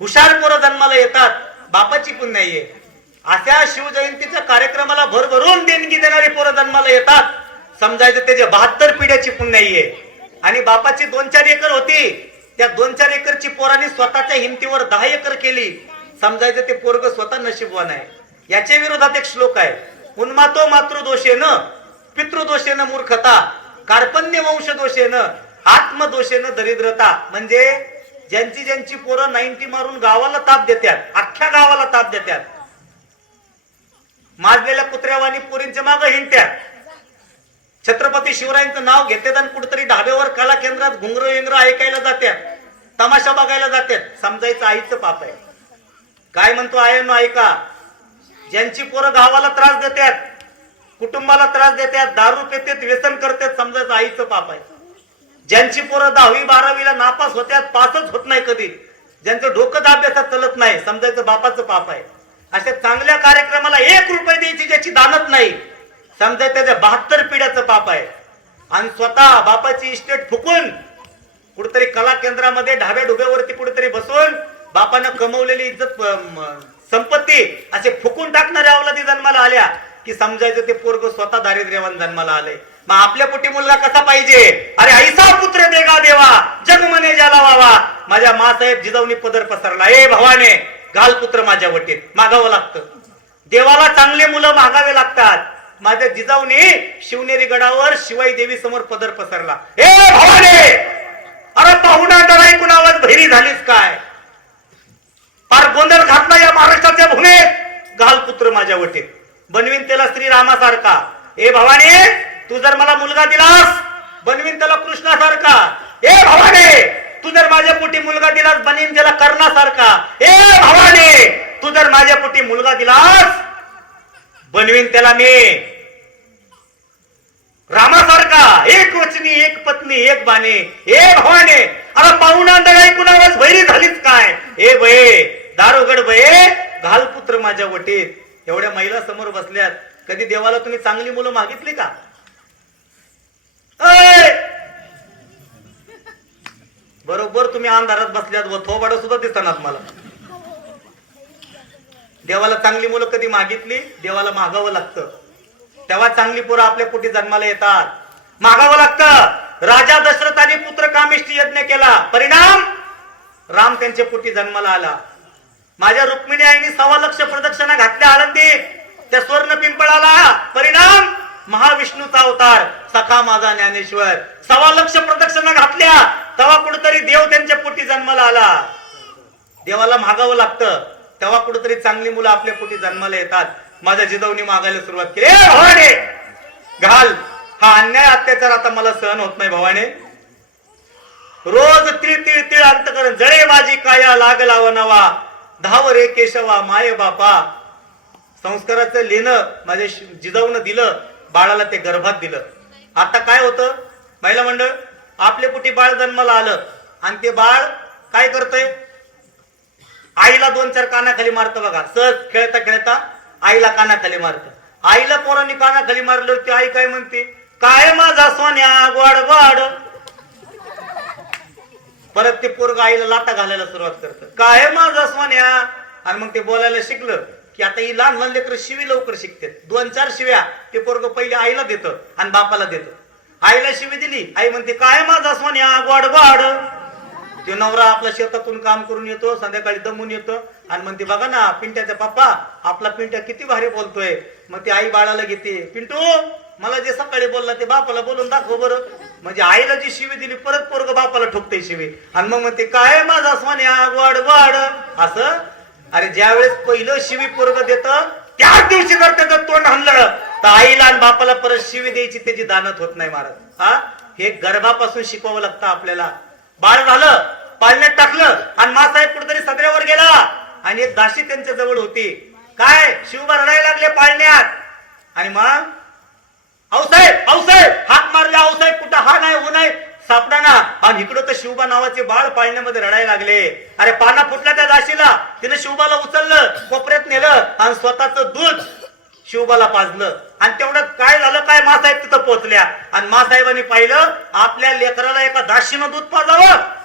हुशार पोरं जन्माला येतात बापाची पुण्याई आहे. अशा शिवजयंतीच्या कार्यक्रमाला भरभरून देणगी देणारी पोरं जन्माला येतात समजायचं त्याच्या 72 पिढ्याची पुण्याई आहे. आणि बापाची 2-4 एकर होती, त्या 2-4 एकरची पोरांनी स्वतःच्या हिमतीवर 10 एकर केली समजायचं ते पोरग स्वतः नशीबवान आहे. याच्या विरोधात एक श्लोक आहे, उन्मातो मातृदोषेन पितृदोषेन मूर्खता कार्पण्य वंशदोषेन आत्मदोषेन दरिद्रता. म्हणजे ज्यांची ज्यांची पोरं 90 मारून गावाला ताप देतात, अख्ख्या गावाला ताप देतात, माजलेल्या कुत्र्यावानी पोरींच्या माग हिंडत्यात, छत्रपती शिवरायांचं नाव घेतात आणि कुठेतरी ढाब्यावर कला केंद्रात घुंगर विंगर ऐकायला जातात, तमाशा बघायला जातात, समजायचं आईचं पाप आहे. काय म्हणतो आयनो ऐका, ज्यांची पोरं गावाला त्रास देतात, कुटुंबाला त्रास देतात, दारू पितात, व्यसन करतात, समजायचं आईचं पाप आहे. ज्यांची पोरं 10वी 12वीला नापास होत्यात, पासच होत नाही कधी, ज्यांचं डोकं अभ्यासात चलत नाही, समजायचं बापाचं पाप आहे. अशा चांगल्या कार्यक्रमाला 1 रुपये द्यायची ज्याची दानत नाही, समजायचं त्याच्या 72 पिढ्याचं पाप आहे. आणि स्वतः बापाची इस्टेट फुकून कुठेतरी कला केंद्रामध्ये ढाब्या डुब्यावरती कुठेतरी बसून बापानं कमवलेली इज्जत संपत्ती असे फुकून टाकणाऱ्या अवलादी जन्माला आल्या की समजायचं ते पोरग स्वतः दारिद्र्यवान जन्माला आलंय. मग आपल्या पोटी मुलगा कसा पाहिजे? अरे ऐसा पुत्र देगा देवा जग मने ज्याला वावा. माझ्या मासाहेब जिजाऊनी पदर पसरला, ए भवाने घाल पुत्र माझ्या वटीत. मागावं लागतं, देवाला चांगले मुलं मागावे लागतात. माझ्या जिजाऊनी शिवनेरी गडावर शिवाई देवी समोर पदर पसरला, ए भवाने अरे पाहुणा डराई कुणावर भैरी झालीस काय? फार गोंधळ घातला या महाराष्ट्राच्या भूमीत, घाल पुत्र माझ्या वटीत. बनवीन त्याला श्रीरामासारखा. ए भवानी तू जर मला मुलगा दिलास बनवीन त्याला कृष्णासारखा. ए भवानी तू जर माझ्या पोटी मुलगा दिलास बनवीन त्याला कर्णासारखा. ए भवानी तू जर माझ्या पोटी मुलगा दिलास बनवीन त्याला मी रामासारखा, एक वचनी एक पत्नी एक बाणे. ए भवानी अरे पाहुणा दगाई कुणावर भैरी झालीच काय? ए बये दारोगड बये घाल पुत्र माझ्या वटीत. एवढ्या महिला समोर बसल्यात, कधी देवाला तुम्ही चांगली मुलं मागितली का? बरोबर तुम्ही अंधारात बसल्यात व थोबाड सुद्धा दिसतात मला. देवाला चांगली मुलं कधी मागितली? देवाला मागावं लागतं, तेव्हा चांगली पोरं आपल्या पोटी जन्माला येतात. मागावं लागतं. राजा दशरथाने पुत्र कामिष्ठी यज्ञ केला, परिणाम राम त्यांच्या पोटी जन्माला आला. माझ्या रुक्मिणी आईने 1.25 लाख प्रदक्षिणा घातल्या आळंदीत त्या स्वर्ण पिंपळाला, परिणाम महाविष्णूचा अवतार सखा माझा ज्ञानेश्वर. 1.25 लाख प्रदक्षिणा घातल्या तेव्हा कुठेतरी देव त्यांच्या पोटी जन्माला आला. देवाला मागावं लागतं, तेव्हा कुठेतरी चांगली मुलं आपल्या पोटी जन्माला येतात. माझ्या जिजाऊनी मागायला सुरुवात केली, भवाने घाल. हा अन्याय अत्याचार आता मला सहन होत नाही भवाने. रोज तिळ तिळ तिळ अंतकरण जळे माझी काया लागला व नवा, धाव रे केशवा माय बापा. संस्काराचं लेणं माझ्या जिजाऊनं दिलं, बाळाला ते गर्भात दिलं. आता काय होतं महिला मंडळ, आपल्या पोटी बाळ जन्माला आलं आणि ते बाळ काय करतंय? आईला 2-4 कानाखाली मारतं बघा. सहज खेळता खेळता आईला कानाखाली मारतं. आईला पोरांनी कानाखाली मारलं की आई काय म्हणते? काय माझा सोन्या गोड गोड. परत ते पोरग आईला लाता घालायला सुरुवात करतं, काय माझा सोन्या. आणि मग ते बोलायला शिकलं की आता ही लहान लहान लेकरं शिवी लवकर शिकतात. 2-4 शिव्या ते पोरग पहिले आईला देतं आणि बापाला देतं. आईला शिवी दिली, आई म्हणते काय माझा सोन्या गोड गोड. तो नवरा आपल्या शेतातून काम करून येतो, संध्याकाळी दमून येतो आणि म्हणते बघा ना पिंट्याचा पप्पा आपला पिंट्या किती भारी बोलतोय. मग ती आई बाळाला घेते, पिंटू मला जे सकाळी बोलला ते बापाला बोलून दाखव बरं. म्हणजे आईला जी शिवी दिली परत पोरग बापाला ठोकते शिवी आणि मग म्हणते काय माझा सोन्या गोड गोड असं. अरे ज्या वेळेस पहिलं शिवी पोरग देतं त्याच दिवशी जर त्याचं तोंड हल्लं तर आईला आणि बापाला परत शिवी द्यायची त्याची दानत होत नाही महाराज. हा हे गर्भापासून शिकवावं लागतं आपल्याला. बाळ झालं पाळण्यात टाकलं आणि मासाहेब कुठेतरी सदऱ्यावर गेला आणि एक दासी त्यांच्या जवळ होती. काय शिवबा रडायला लागले पाळण्यात. आणि मग आऊसाहेब आऊसाहेब हाक मारले. आऊसाहेब कुठं हा नाही हो नाही सापडाना. आणि इकडं तर शिवबा नावाचे बाळ पाळण्यामध्ये रडायला लागले. अरे पाना फुटला त्या दासीला. तिने शिवबाला उचललं, कोपऱ्यात नेलं आणि स्वतःचं दूध शिवबाला पाजलं. आणि तेवढं काय झालं काय मासाहेब तिथं पोहोचल्या आणि मासाहेबांनी पाहिलं आपल्या लेकराला एका दासीनं दूध पाजावं.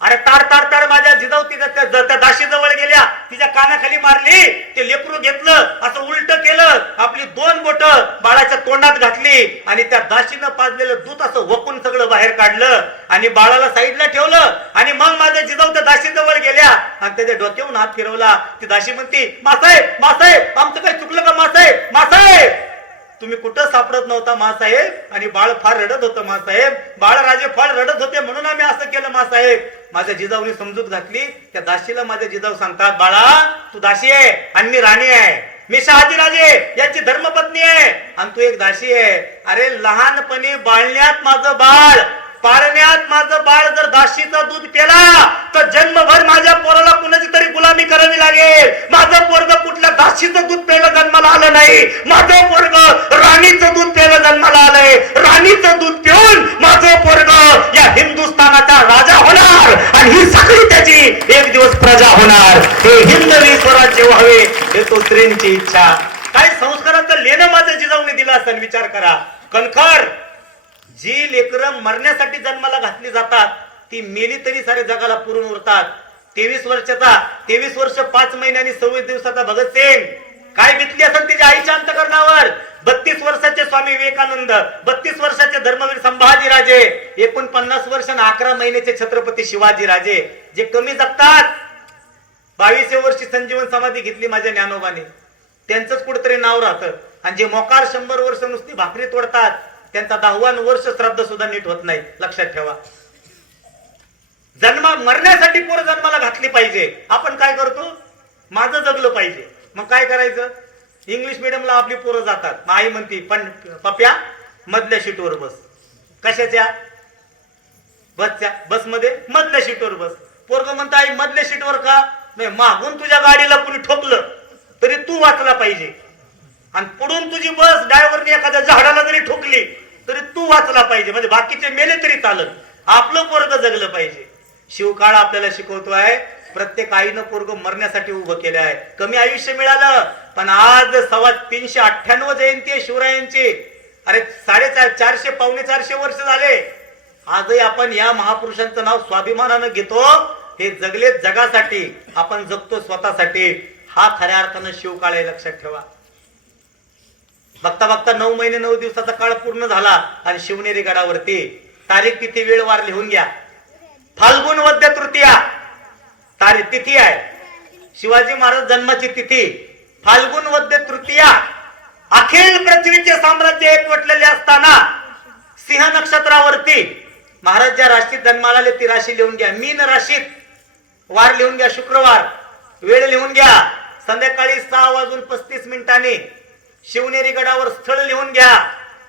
अरे तार तार तार माझ्या जिजाऊ त्या दाशी जवळ गेल्या, तिच्या कानाखाली मारली. ते लेकरू घेतलं असं उलट केलं, आपली 2 बोट बाळाच्या तोंडात घातली आणि त्या दाशीनं पाजलेलं दूध असं वकून सगळं बाहेर काढलं आणि बाळाला साईडला ठेवलं. आणि मग माझ्या जिजाऊ त्या दाशी जवळ गेल्या आणि त्याच्या डोक्यावरून हात फिरवला. ती दाशी म्हणती मासाहेब मासाहेब आमचं काही चुकलं का मासाहेब. मासाहेब तुम्ही कुठं सापडत नव्हता मासाहेब. आणि बाळ फार रडत होतं मासाहेब. बाळराजे फार रडत होते म्हणून आम्ही असं केलं मासाहेब. माझ्या जिजाऊने समजूत घातली. त्या दाशीला माझ्या जिजाऊ सांगतात बाळा तू दासी आहे आणि मी राणी आहे. मी शहाजीराजे यांची धर्मपत्नी आहे आणि तू एक दासी आहे. अरे लहानपणी बाळण्यात माझं बाळ पाळण्यात माझं बाळ जर दाशीचं दूध प्याला तर जन्मभर माझ्या पोराला कुणाची तरी गुलामी करावी लागेल. माझं पोरग कुठल्या दाशीचं दूध प्यायला जन्माला आलं नाही. माझं पोरग राणीचं दूध प्यायला जन्माला आलंय. राणीचं दूध पिऊन माझं पोरग या हिंदुस्थानाचा राजा होणार आणि ही सगळी त्याची एक दिवस प्रजा होणार. हे हिंदवी स्वराज्य व्हावे हे तो स्त्रींची इच्छा. काय संस्काराचं लेणं माझ्या जिजाऊने दिलं असं विचार करा. कणखर जी लेकरं मरण्यासाठी जन्माला घातली जातात ती मेली तरी सारे जगाला पुरून उरतात. 23 वर्षाचा 23 वर्ष 5 महिन्यांनी 26 दिवसाचा भगतसिंग काय बितली असेल तिच्या आईच्या अंतकरणावर. 32 वर्षाचे स्वामी विवेकानंद, 32 वर्षाचे धर्मवीर संभाजीराजे, 49 वर्ष आणि 11 महिन्याचे छत्रपती शिवाजीराजे जे कमी जगतात. 22व्या वर्षी संजीवन समाधी घेतली माझ्या ज्ञानोबाने, त्यांचंच कुठेतरी नाव राहतं. आणि जे मोकार 100 वर्ष नुसती भाकरी तोडतात त्यांचा 10वां वर्ष श्राद्ध सुद्धा नीट होत नाही. लक्षात ठेवा. मरण्यासाठी पोरं जन्माला घातली पाहिजे. आपण काय करतो माझं जगलं पाहिजे. मग काय करायचं इंग्लिश मिडियमला आपली पोरं जातात. आई म्हणती पण पप्या मधल्या सीटवर बस. कशाच्या बसच्या बसमध्ये मधल्या सीटवर बस. पोरग म्हणता आई मधल्या सीटवर का नाही मागून तुझ्या गाडीला कुणी ठोकलं तरी तू वाचला पाहिजे आणि पुढून तुझी बस ड्रायव्हरने एखाद्या झाडाला जरी ठोकली तरी तू वाचला पाहिजे. म्हणजे बाकीचे मेले तरी चालत, आपलं पोरग जगलं पाहिजे. शिवकाळ आपल्याला शिकवतोय प्रत्येक आईनं पोरग मरण्यासाठी उभं केलं आहे. कमी आयुष्य मिळालं पण आज 398 जयंती आहे शिवरायांची. अरे 450 पावणे 400 वर्ष झाले. आजही आपण या महापुरुषांचं नाव स्वाभिमानानं घेतो. हे जगले जगासाठी, आपण जगतो स्वतःसाठी. हा खऱ्या अर्थानं शिवकाळ आहे. लक्षात ठेवा. बघता बघता 9 महिने 9 दिवसाचा काळ पूर्ण झाला आणि शिवनेरी गडावरती तारीख तिथी वेळ वार लिहून घ्या. फाल्गुन वद्य तृतीया तारीख तिथी आहे. शिवाजी महाराज जन्माची तिथी फाल्गुन वद्य तृतीया. अखिल पृथ्वीचे साम्राज्य एकवटलेले असताना सिंह नक्षत्रावरती महाराज ज्या राशीत जन्माला आले ती राशी लिहून घ्या. मीन राशीत वार लिहून घ्या. शुक्रवार. वेळ लिहून घ्या. संध्याकाळी 6:35 शिवनेरी गडावर स्थळ लिहून घ्या.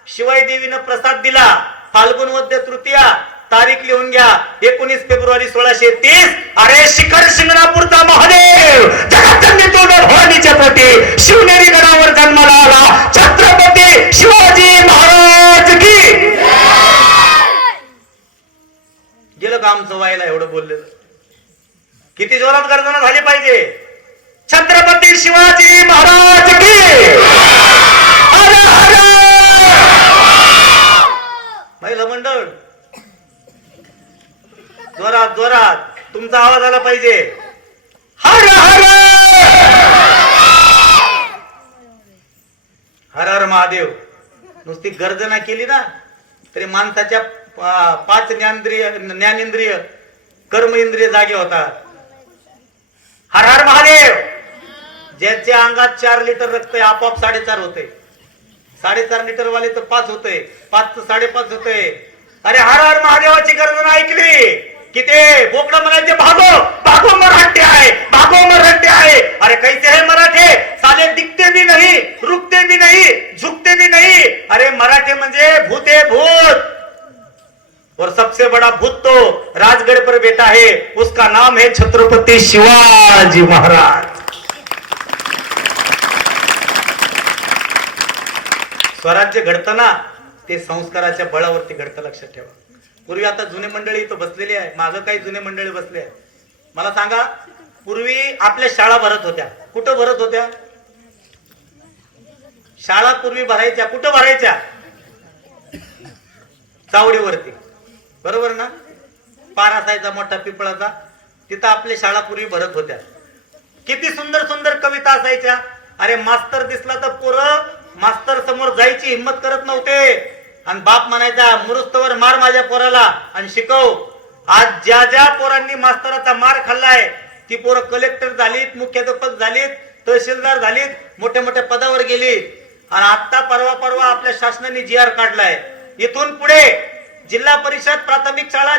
शिवाई देवीनं प्रसाद दिला. फाल्गुन वद्य तृतीया तारीख लिहून घ्या. 19 फेब्रुवारी 1630. अरे शिखर शिंगणापूरचा महादेव जगतजननी तोडर भवानीच्या पोटी शिवनेरी गडावर जन्माला आला. छत्रपती शिवाजी महाराज की गेलं काम जवायला. एवढं बोललेलं किती जोरात गर्जना झाली पाहिजे. छत्रपती शिवाजी महाराज की महिला मंडळ जोरात जोरात तुमचा आवाज आला पाहिजे. हर हर हर हर महादेव. नुसती गर्जना केली ना तरी माणसाच्या 5 ज्ञानेंद्रिय कर्म इंद्रिय जागे होतात. हर हर महादेव. ज्याच्या अंगात 4 लिटर रक्त आहे आपोआप 4.5 होते. 4.5 लिटर वाले तर 5 होते, 5 तर 5.5 होते. अरे हर हर महादेवाची गर्जना ऐकली कि ते बोकडं म्हणायचे भागो भागो मराठे आहे, भागो मराठे आहे. अरे कैसे है मराठे साले दिखते भी नहीं, रुकते भी नहीं, झुकते भी नहीं. अरे मराठे म्हणजे भूते भूत. और सबसे बड़ा भूत तो राजगढ़ पर बैठा है, उसका नाम है छत्रपति शिवाजी महाराज. स्वराज्य घडताना ते संस्काराच्या बळावरती घडतं, लक्षात ठेवा. पूर्वी आता जुने मंडळी इथं बसलेली आहे, मागं काही जुने मंडळी बसले आहे. मला सांगा, पूर्वी आपल्या शाळा भरत होत्या, कुठं भरत होत्या? शाळा पूर्वी भरायच्या, कुठं भरायच्या? चावडीवरती, बरोबर ना? पार असायचा मोठा पिपळाचा, तिथं आपल्या शाळा पूर्वी भरत होत्या. किती सुंदर सुंदर कविता असायच्या. अरे मास्तर दिसला तर पोरं मास्तर समोर जायची हिंमत करत नव्हते, आणि बाप म्हणायचा मुरुस्तवर मार माझ्या पोराला आणि शिकव. आज ज्या ज्या पोरांनी मास्तराचा मार खाल्लाय ती पोरं कलेक्टर झालीत, मुख्याध्यापक झालीत, तहसीलदार झालीत, मोठ्या मोठ्या पदावर गेलीत. आणि आता परवा आपल्या शासनाने GR काढलाय. इथून पुढे जिल्हा परिषद प्राथमिक शाळा,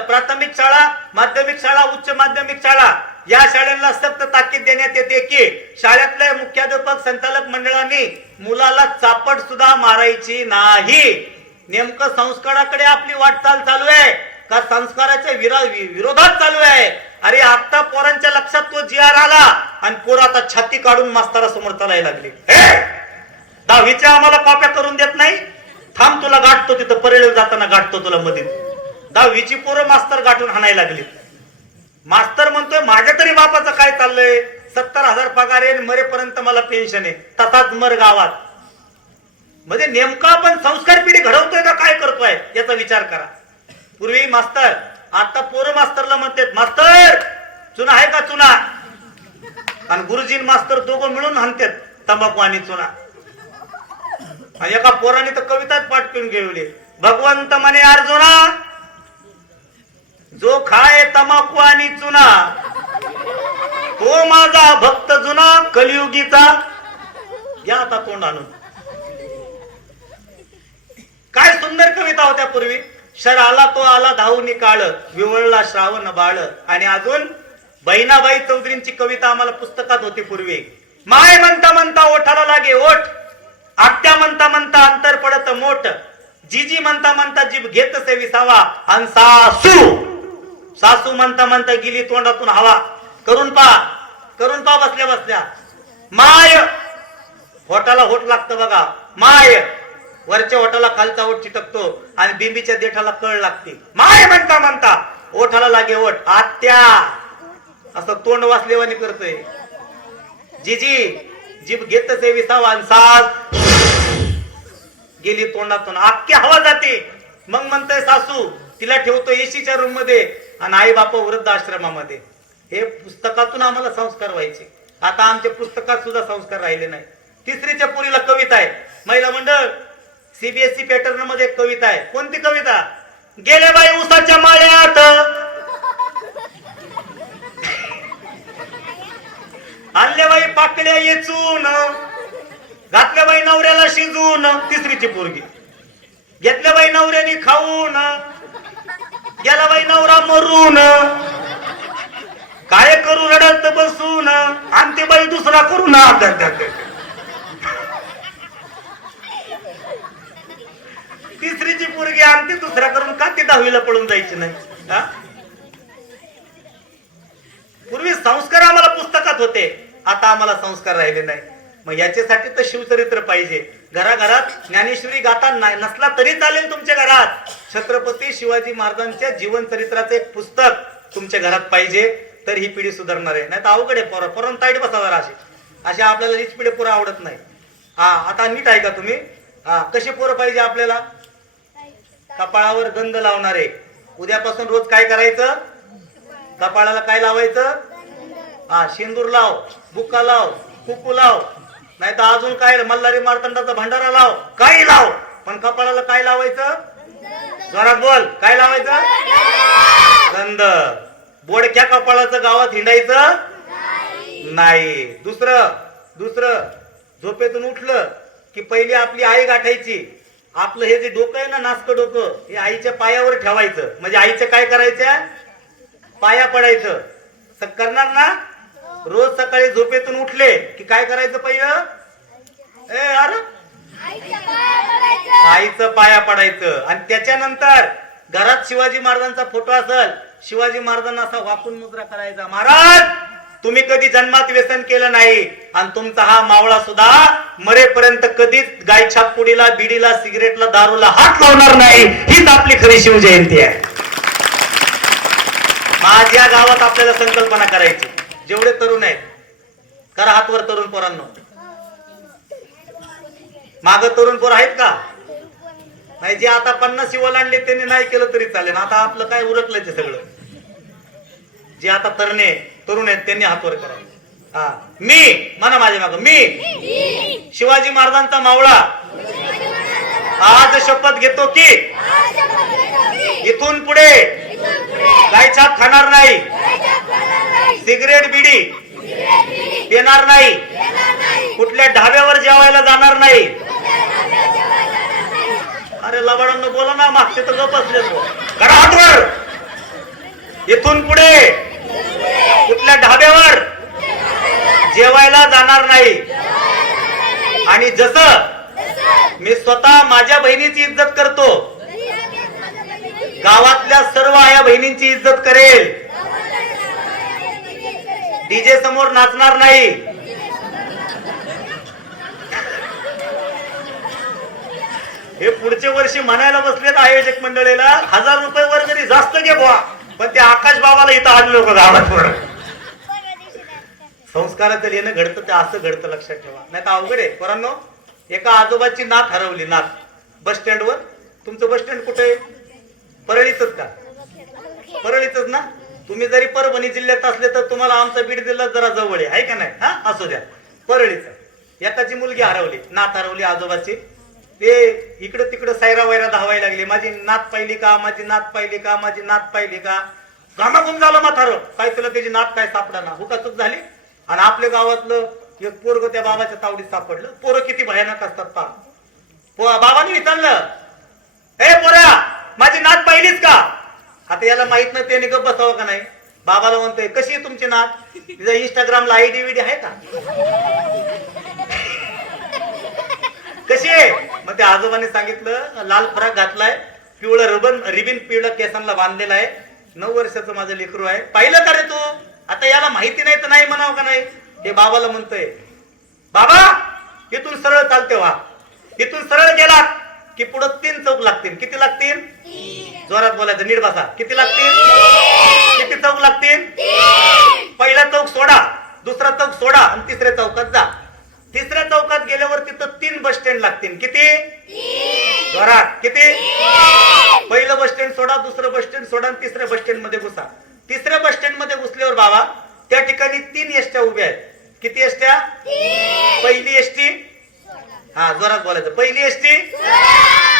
प्राथमिक शाळा, माध्यमिक शाळा, उच्च माध्यमिक शाळा या शाळांना सक्त ताकीद देण्यात येते की शाळेतल्या मुख्याध्यापक संचालक मंडळांनी मुलाला चापट सुद्धा मारायची नाही. नेमकं संस्काराकडे आपली वाटचाल चालू आहे का संस्काराच्या विरोधात चालू आहे? अरे आता पोरांच्या लक्षात तो GR आला आणि पोरं आता छाती काढून मास्तरासमोर चालायला लागली. 10वीच्या आम्हाला कॉप्या करून देत नाही, थांब तुला गाठतो, तिथं परेल जाताना गाठतो तुला मध्ये. 10वीची पोरं मास्तर गाठून हाणायला लागली. मास्तर म्हणतोय माझ्या तरी बापाचं काय चाललंय, 70,000 पगार आहे, मरेपर्यंत मला पेन्शन आहे, तसाच मर गावात. म्हणजे नेमका आपण संस्कार पिढी घडवतोय का काय करतोय याचा विचार करा. पूर्वी मास्तर, आता पोरं मास्तरला म्हणतात मास्तर चुना आहे का चुना, आणि गुरुजी मास्तर दोघं मिळून हाणतात तंबाखू आणि चुना. आणि एका पोराने तर कविताच पाठ करून घेवली, भगवंत म्हणे अर्जुना जो खाय तंबाखू आणि चुना तो माझा भक्त जुना कलियुगीचा. घ्या आता तोंड आणून. काय सुंदर कविता होत्या पूर्वी. शर आला तो आला धावून काळ, विवळला श्रावण बाळ. आणि अजून बहिणाबाई चौधरींची कविता आम्हाला पुस्तकात होती पूर्वी. माय म्हणता म्हणता ओठाला लागे ओठ, आत्या म्हणता म्हणता अंतर पडत मोठ, जीजी म्हणता म्हणता जीभ घेत से विसावा, आणि सासू म्हणता म्हणता गेली तोंडातून हवा. करून पा बसल्या बसल्या. माय होटाला होट लागतं बघा, माय वरच्या ओठाला खालचा ओठ चिटकतो आणि बिंबीच्या देठाला कळ लागते. माय म्हणता म्हणता ओठाला लागे ओठ, आत्या असं तोंड वाचलेवानी करतोय. जीजी जीभ घेत से विसावा, आणि सास गेली तोंडातून अख्खी हवा जाते. मग म्हणतोय सासू तिला ठेवतो एसीच्या रूम मध्ये आणि आई बापा वृद्ध आश्रमामध्ये. हे पुस्तकातून आम्हाला संस्कार व्हायचे. आता आमच्या पुस्तकात सुद्धा संस्कार राहिले नाही. 3रीच्या पुरीला कविता आहे, महिला मंडळ CBSE पॅटर्न मध्ये एक कविता आहे. कोणती कविता? गेले बाई उसाच्या माळ्यात, आणले बाई पाकड्या येचून, घातल्या बाई नवऱ्याला शिजून. 3रीची पोरगी घेतल्या बाई नवऱ्याने खाऊन, गेला बाई नवरा मरून, काय करू रडत बसून, आणते बाई दुसरा करून. 3रीची पोरगी आणते दुसरा करून, का ती 10वीला पळून जायची नाही? पूर्वी संस्कार आम्हाला पुस्तकात होते, आता आम्हाला संस्कार राहिले नाही. मग याच्यासाठी तर शिवचरित्र पाहिजे. घराघरात ज्ञानेश्वरी गाथा नसला तरी चालेल, तुमच्या घरात छत्रपती शिवाजी महाराजांच्या जीवन चरित्राचे एक पुस्तक तुमच्या घरात पाहिजे, तर ही पिढी सुधारणार आहे. नाही तर अवघड आहे. पोरं ताईट बसावर असे आपल्याला हीच पिढी पोरं आवडत नाही. आता नीट आहे का तुम्ही? कशी पोरं पाहिजे आपल्याला? कपाळावर गंध लावणारे. उद्यापासून रोज काय करायचं? कपाळाला काय लावायचं? शेंदूर लाव, बुक्का लाव, कुकू लाव, नाही तर अजून काय मल्हारी मार्तंडाचा भंडारा लाव, काही लाव, पण कपाळाला काय लावायचं? जोरात बोल, काय लावायचं? गंध. बोडक्या कपाळाचं गावात हिंडायचं नाही. दुसरं झोपेतून उठलं की पहिली आपली आई गाठायची. आपलं हे जे डोकं आहे ना, नासकं डोकं, हे आईच्या पायावर ठेवायचं. म्हणजे आईचं काय करायचं? पाया पडायचं. करणार ना? रोज सकाळी झोपेतून उठले की काय करायचं? पहिलं आईचं पाया पडायचं. आणि त्याच्यानंतर घरात शिवाजी महाराजांचा फोटो असेल, शिवाजी महाराजांना असा वाकून मुद्रा करायचा, महाराज तुम्ही कधी जन्मात व्यसन केलं नाही आणि तुमचा हा मावळा सुद्धा मरेपर्यंत कधीच गायछाप पुडीला, बिडीला, सिगरेटला, दारूला हात लावणार नाही. हीच आपली खरी शिवजयंती आहे. माझ्या गावात आपल्याला संकल्पना करायची. जेवढे तरुण आहेत करा हातवर, तरुण पोरांनो. माग तरुण पोर आहेत का? नाही. जे आता 50 ओलांडले त्यांनी नाही केलं तरी चालेल. आता आपलं काय उरकलंय ते सगळं. जे आता तरुण आहेत त्यांनी हातवर करा. हा, मी म्हणा माझ्या माग, मी शिवाजी महाराजांचा मावळा आज शपथ घेतो की इथून पुढे गायछाप खाणार नाही, सिगरेट बिडी पिणार नाही, कुठल्या ढाब्यावर जेवायला जाणार नाही. अरे लबाडांना बोला ना, मागचे तर गप असले. करा हातवर. इथून पुढे कुठल्या ढाब्यावर जेवायला जाणार नाही. आणि जसं मी स्वतः माझ्या बहिणीची इज्जत करतो, गावातल्या सर्व आया बहिणींची इज्जत करेल. डीजे समोर नाचणार नाही. हे पुढच्या वर्षी म्हणायला बसलेत आयोजक मंडळीला, 1000 रुपये वर जरी जास्त घे बुवा, पण ते आकाश बाबाला इथं आणलं लोक गावात. संस्काराचं लेणं घडतं ते असं घडतं, लक्षात ठेवा. नाही तर अवघड आहे पोरांनो. एका आजोबाची नात हरवली, नात बस स्टँडवर. तुमचं बस स्टँड कुठे आहे? परळीच का? परळीच ना. तुम्ही जरी परभणी जिल्ह्यात असले तर तुम्हाला आमचा बीड जिल्हा जरा जवळ आहे का नाही? हा, असू द्या. परळीच एकाची मुलगी हरवली, नात हरवली आजोबाची. ते इकडं तिकडं सायरा वैरा धावायला लागली, माझी नात पाहिली का, माझी नात पाहिली का, माझी नात पाहिली का. घामाघूम झालं म्हातारं. काय तुला त्याची नात काय सापडा ना, हुकाचूक झाली. आणि आपल्या गावातलं एक पोरग त्या बाबाच्या तावडीत सापडलं. पोरं किती भयानक असतात पा. बाबांनी विचारलं, ए पोरा माझी नात पाहिलीच का? आता याला माहित नाही त्याने गप्प बसावं का नाही. बाबाला म्हणतोय, कशी आहे तुमची नात? तिचा इंस्टाग्रामला आयडी विडी आहे का? कशी आहे? मग त्या आजोबाने सांगितलं, लाल फराक घातलाय, पिवळं रिबिन पिवळं केसांना बांधलेला आहे, 9 वर्षाचं माझं लेकरू आहे. पाहिलं का रे तू? आता याला माहिती नाही तर नाही म्हणावं का नाही. हे बाबाला म्हणतोय, बाबा इथून सरळ चालते व्हा. इथून सरळ गेला की पुढे 3 चौक लागतील. किती लागतील? जोरात बोलायचं, नीट बसा. किती लागतील? किती चौक लागतील? पहिला चौक सोडा, दुसरा चौक सोडा आणि तिसऱ्या चौकात जा. तिसऱ्या चौकात गेल्यावर तिथं 3 बस स्टँड लागतील. किती? जोरात. किती? पहिलं बस स्टँड सोडा, दुसरं बस स्टँड सोडा आणि तिसऱ्या बस स्टँड मध्ये घुसा. तिसऱ्या बस स्टँड मध्ये घुसल्यावर बाबा त्या ठिकाणी 3 एसट्या उभ्या आहेत. किती एसट्या? पहिली एसटी, हा जोरात बोलायचं, पहिली एसटी,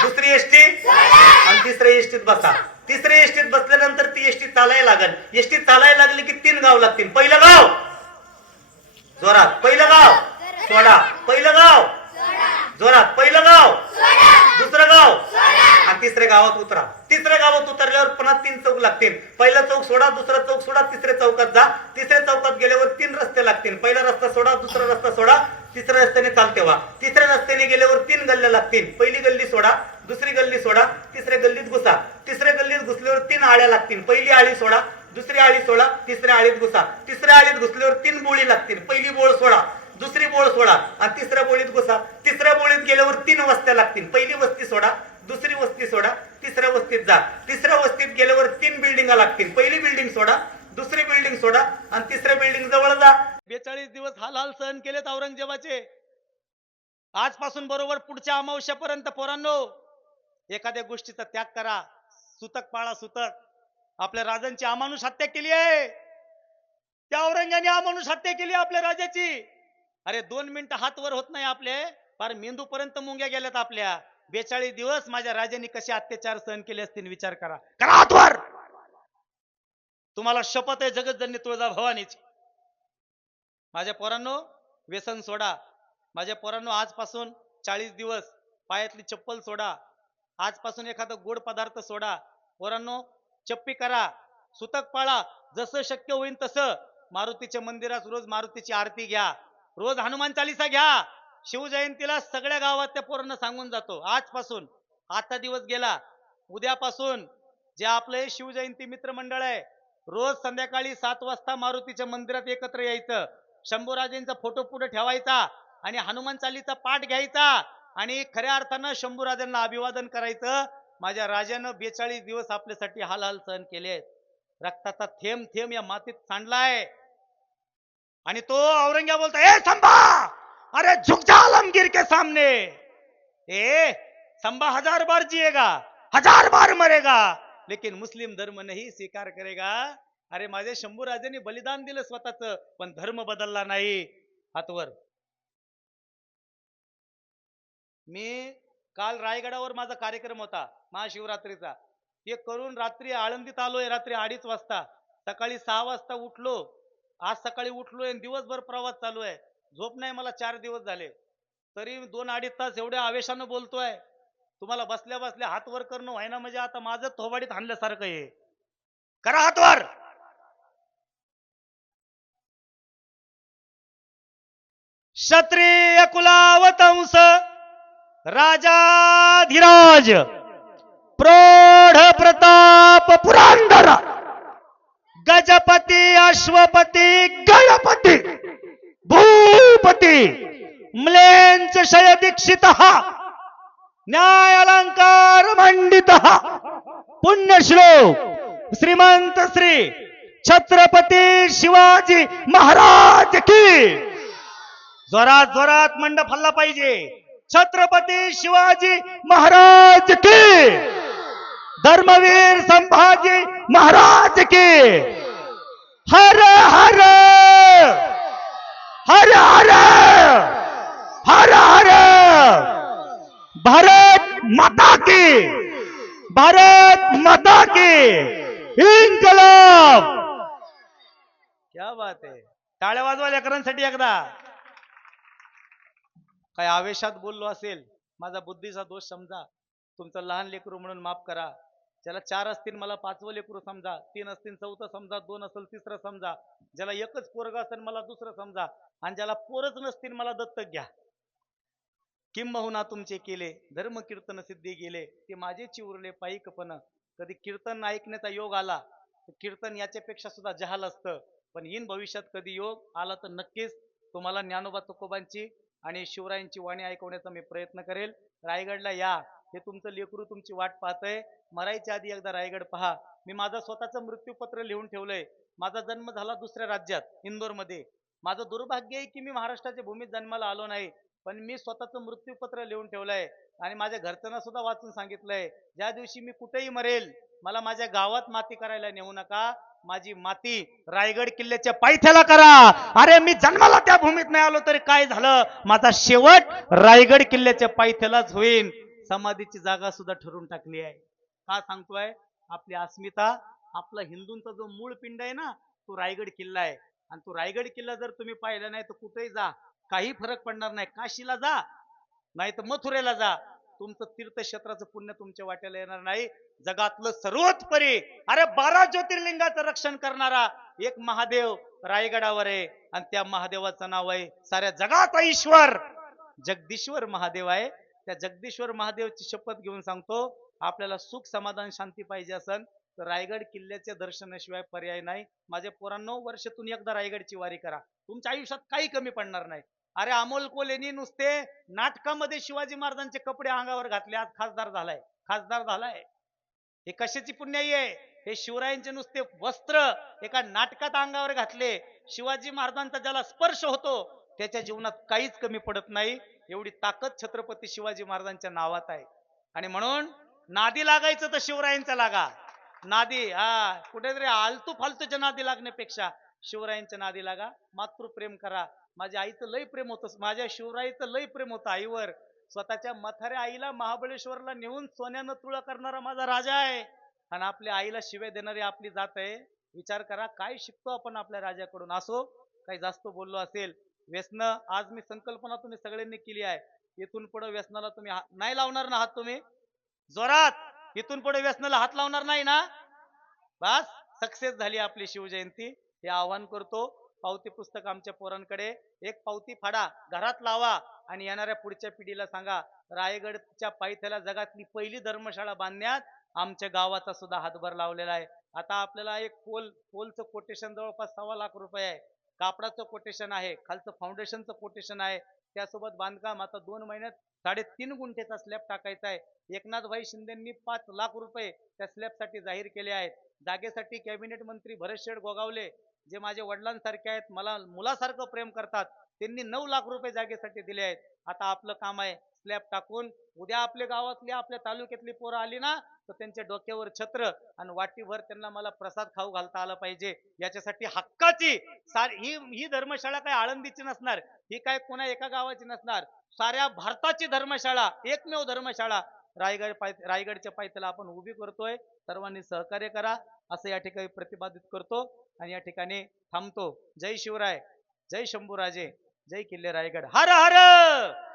दुसरी एसटी आणि तिसऱ्या एसटीत बसा. तिसऱ्या एसटीत बसल्यानंतर ती एसटी चालायला लागल. एसटी चालायला लागली की 3 गाव लागतील. पहिलं गाव, जोरात, पहिलं गाव सोडा, पहिलं गाव जोरात, पहिलं गाव, दुसरं गाव आणि तिसऱ्या गावात उतरा. तिसऱ्या गावात उतरल्यावर पुन्हा 3 चौक लागतील. पहिला चौक सोडा, दुसरा चौक सोडा, तिसऱ्या चौकात जा. तिसऱ्या चौकात गेल्यावर 3 रस्ते लागतील. पहिला रस्ता सोडा, दुसरा रस्ता सोडा, तिसऱ्या रस्त्याने चालते व्हा. तिसऱ्या रस्त्याने गेल्यावर 3 गल्ल्या लागतील. पहिली गल्ली सोडा, दुसरी गल्ली सोडा, तिसऱ्या गल्लीत घुसा. तिसऱ्या गल्लीत घुसल्यावर 3 आळ्या लागतील. पहिली आळी सोडा, दुसरी आळी सोडा, तिसऱ्या आळीत घुसा. तिसऱ्या आळीत घुसल्यावर 3 बोळी लागतील. पहिली बोळ सोडा, दुसरी बोळ सोडा आणि तिसऱ्या बोळीत घुसा. तिसऱ्या बोळीत गेल्यावर 3 वस्त्या लागतील. पहिली वस्ती सोडा, दुसरी वस्ती सोडा, तिसऱ्या वस्तीत जा. तिसऱ्या वस्तीत गेल्यावर 3 बिल्डिंगा लागतील. पहिली बिल्डिंग सोडा, दुसरी बिल्डिंग सोडा आणि तिसऱ्या बिल्डिंग जवळ जा. 42 दिवस हाल सहन केलेत औरंगजेबाचे. आजपासून बरोबर पुढच्या अमावस्यापर्यंत पोरांनो एखाद्या गोष्टीचा त्याग करा. सुतक पाळा, सुतक. आपल्या राजांची अमानुष हत्या केली आहे. त्या औरंग्याने अमानुष हत्या केली आपल्या राजाची. अरे 2 मिनिटं हात वर होत नाही आपले, फार मेंदू पर्यंत मुंग्या गेल्यात आपल्या. 42 दिवस माझ्या राजांनी कसे अत्याचार सहन केले असतील विचार करा. करा हात वर. तुम्हाला शपथ आहे जगतजननी तुळजा भवानीची. माझ्या पोरांनो व्यसन सोडा. माझ्या पोरांनो आजपासून 40 दिवस पायातली चप्पल सोडा. आजपासून एखादा गोड पदार्थ सोडा. पोरांनो चप्पी करा, सुतक पाळा. जसं शक्य होईल तसं मारुतीच्या मंदिरात रोज मारुतीची आरती घ्या, रोज हनुमान चालीसा घ्या. शिवजयंतीला सगळ्या गावात त्या पोरांना सांगून जातो. आजपासून, आजचा दिवस गेला, उद्यापासून जे आपलं शिवजयंती मित्र मंडळ आहे, रोज संध्याकाळी 7 वाजता मारुतीच्या मंदिरात एकत्र यायचं, शंभूराजेंचा फोटो पुढे ठेवायचा आणि हनुमान चालीचा पाठ घ्यायचा आणि खऱ्या अर्थानं शंभूराजांना अभिवादन करायचं. माझ्या राजानं 42 दिवस आपल्यासाठी हाल हाल सहन केले, रक्ताचा थेंब थेंब या मातीत सांडलाय. आणि तो औरंग्या बोलता, ए संभा, अरे झुक जा आलमगीर के सामने. ए संभा 1000 बार जिएगा, 1000 बार मरेगा, लेकिन मुस्लिम धर्म नहीं स्वीकार करेगा. अरे माझे शंभूराजांनी बलिदान दिलं स्वतःच, पण धर्म बदलला नाही. हातवर. मी काल रायगडावर माझा कार्यक्रम होता महाशिवरात्रीचा, ते करून रात्री आळंदीत आलोय, रात्री 2:30 वाजता. सकाळी 6 वाजता उठलो. आज सकाळी उठलोय आणि दिवसभर प्रवास चालू आहे. झोप नाही मला 4 दिवस झाले, तरी 2-2.5 तास एवढ्या आवेशानं बोलतोय. तुम्हाला बसल्या बसल्या हात वर करणं व्हायना म्हणजे आता माझं थोबाडीत हाणल्यासारखं आहे. करा हात वर. क्षत्रिय कुलावतंस राजाधिराज प्रौढ प्रताप पुरंदर गजपती अश्वपती गणपती भूपती म्लेंच शय दीक्षित न्याय अलंकार मंडित पुण्यश्लोक श्रीमंत श्री छत्रपती शिवाजी महाराज की. जोरात जोरात मंडप हल्ला पाहिजे. छत्रपती शिवाजी महाराज की. धर्मवीर संभाजी महाराज की. हर हर हर हर हर हर. भारत माता की. भारत माता की. इन्कलाब. क्या बात आहे. टाळ्या वाजवा लेकरांसाठी एकदा. काय आवेशात बोललो असेल, माझा बुद्धीचा दोष समजा. तुमचं लहान लेकरू म्हणून माफ करा. ज्याला 4 असतील मला 5वं लेकरू समजा, 3 असतील 4थं समजा, 2 असेल 3रं समजा, ज्याला एकच पोरगा असेल मला 2रं समजा, आणि ज्याला पोरच नसतील मला दत्तक घ्या. किंबहुना तुमचे केले धर्म कीर्तन सिद्धी गेले, ते माझेची उरले पायीकपण. कधी कीर्तन ऐकण्याचा योग आला तर कीर्तन याच्यापेक्षा सुद्धा जहाल असतं, पण येईन भविष्यात कधी योग आला तर नक्कीच तुम्हाला ज्ञानोबा तुकोबांची आणि शिवरायांची वाणी ऐकवण्याचा मी प्रयत्न करेल. रायगडला या, हे तुमचं लेकरू तुमची वाट पाहतंय. मरायच्या आधी एकदा रायगड पहा. मी माझं स्वतःचं मृत्यूपत्र लिहून ठेवलंय. माझा जन्म झाला दुसऱ्या राज्यात, इंदोरमध्ये. माझं दुर्भाग्य आहे की मी महाराष्ट्राच्या भूमीत जन्माला आलो नाही, पण मी स्वतःचं मृत्यूपत्र लिहून ठेवलंय आणि माझ्या घरच्यांना सुद्धा वाचून सांगितलंय, ज्या दिवशी मी कुठेही मरेल मला माझ्या गावात माती करायला नेऊ नका, माझी माती रायगड किल्ल्याच्या पायथ्याला करा. अरे मी जन्माला त्या भूमीत नाही आलो तरी काय झालं, माझा शेवट रायगड किल्ल्याच्या पायथ्यालाच होईल. समाधीची जागा सुद्धा ठरवून टाकली आहे. का सांगतोय? आपली अस्मिता, आपला हिंदूंचा जो मूळ पिंड आहे ना, तो रायगड किल्ला आहे. आणि तो रायगड किल्ला जर तुम्ही पाहिला नाही तर कुठेही जा, काही फरक पडणार नाही. काशीला जा नाही तर मथुरेला जा, तुमचं तीर्थक्षेत्राचं पुण्य तुमच्या वाट्याला येणार नाही. जगातलं सर्वोत्परी, अरे 12 ज्योतिर्लिंगाचं रक्षण करणारा एक महादेव रायगडावर आहे, आणि त्या महादेवाचं नाव आहे साऱ्या जगाचा ईश्वर, जगदीश्वर महादेव आहे. त्या जगदीश्वर महादेवची शपथ घेऊन सांगतो, आपल्याला सुख समाधान शांती पाहिजे असेल तर रायगड किल्ल्याच्या दर्शनाशिवाय पर्याय नाही. माझ्या पोरांनो, वर्षातून एकदा रायगडची वारी करा, तुमच्या आयुष्यात काही कमी पडणार नाही. अरे अमोल कोल्हेनी नुसते नाटकामध्ये शिवाजी महाराजांचे कपडे अंगावर घातले, आज खासदार झालाय, खासदार झालाय. हे कशाची पुण्याई आहे? हे शिवरायांचे नुसते वस्त्र एका नाटकात अंगावर घातले. शिवाजी महाराजांचा ज्याला स्पर्श होतो त्याच्या जीवनात काहीच कमी पडत नाही. एवढी ताकद छत्रपती शिवाजी महाराजांच्या नावात आहे. आणि म्हणून नादी लागायचं तर शिवरायांचा लागा. नादी कुठेतरी आलतू फालतूच्या नादी लागण्यापेक्षा शिवरायांच्या नादी लागा. मातृप्रेम करा. माझ्या आईचं लय प्रेम होतं, माझ्या शिवराईचं लय प्रेम होतं आईवर. स्वतःच्या म्हाताऱ्या आईला महाबळेश्वरला नेऊन सोन्यानं तुळा करणारा माझा राजा आहे, आणि आपल्या आईला शिव्या देणारी आपली जात आहे. विचार करा काय शिकतो आपण आपल्या राजाकडून. असो, काही जास्त बोललो असेल. व्यसन, आज मी संकल्पना तुम्ही सगळ्यांनी केली आहे, इथून पुढे व्यसनाला तुम्ही नाही लावणार ना हात. तुम्ही जोरात, इथून पुढे व्यसनाला हात लावणार नाही ना. बस, सक्सेस झाली आपली शिवजयंती. हे आवाहन करतो. पावती पुस्तक आमच्या पोरांकडे, एक पावती फाडा, घरात लावा आणि येणाऱ्या पुढच्या पिढीला सांगा, रायगडच्या पायथ्याला जगातली पहिली धर्मशाळा बांधण्यात आमच्या गावाचा सुद्धा हातभार लावलेला आहे. आता आपल्याला एक पोलचं कोटेशन जवळपास 1.25 लाख रुपये आहे. कापडाचं कोटेशन आहे, खालचं फाउंडेशनचं कोटेशन आहे. त्यासोबत बांधकाम आता 2 महिन्यात 3.5 गुंठेचा स्लॅब टाकायचा आहे. एकनाथभाई शिंदेंनी 5 लाख रुपये त्या स्लॅबसाठी जाहीर केले आहेत. जागेसाठी कॅबिनेट मंत्री भरतशेठ गोगावले, जे माझे वडिलांसारखे आहेत, मला मुलासारखं प्रेम करतात, त्यांनी 9 लाख रुपये जागेसाठी दिले आहेत. आता आपलं काम आहे स्लॅब टाकून, उद्या आपल्या गावातली आपल्या तालुक्यातली पोरं आली ना, तर त्यांच्या डोक्यावर छत्र आणि वाटीभर त्यांना मला प्रसाद खाऊ घालता आला पाहिजे. याच्यासाठी हक्काची ही धर्मशाळा काय आळंदीची नसणार, ही काय कोणा एका गावाची नसणार, साऱ्या भारताची धर्मशाळा, एकमेव धर्मशाळा रायगडच्या पायथ्याला आपण उभी करतोय. सर्वांनी सहकार्य करा असं या ठिकाणी प्रतिपादित करतो आणि या ठिकाणी थांबतो. जय शिवराय, जय शंभूराजे, जय किल्ले रायगड. हर हर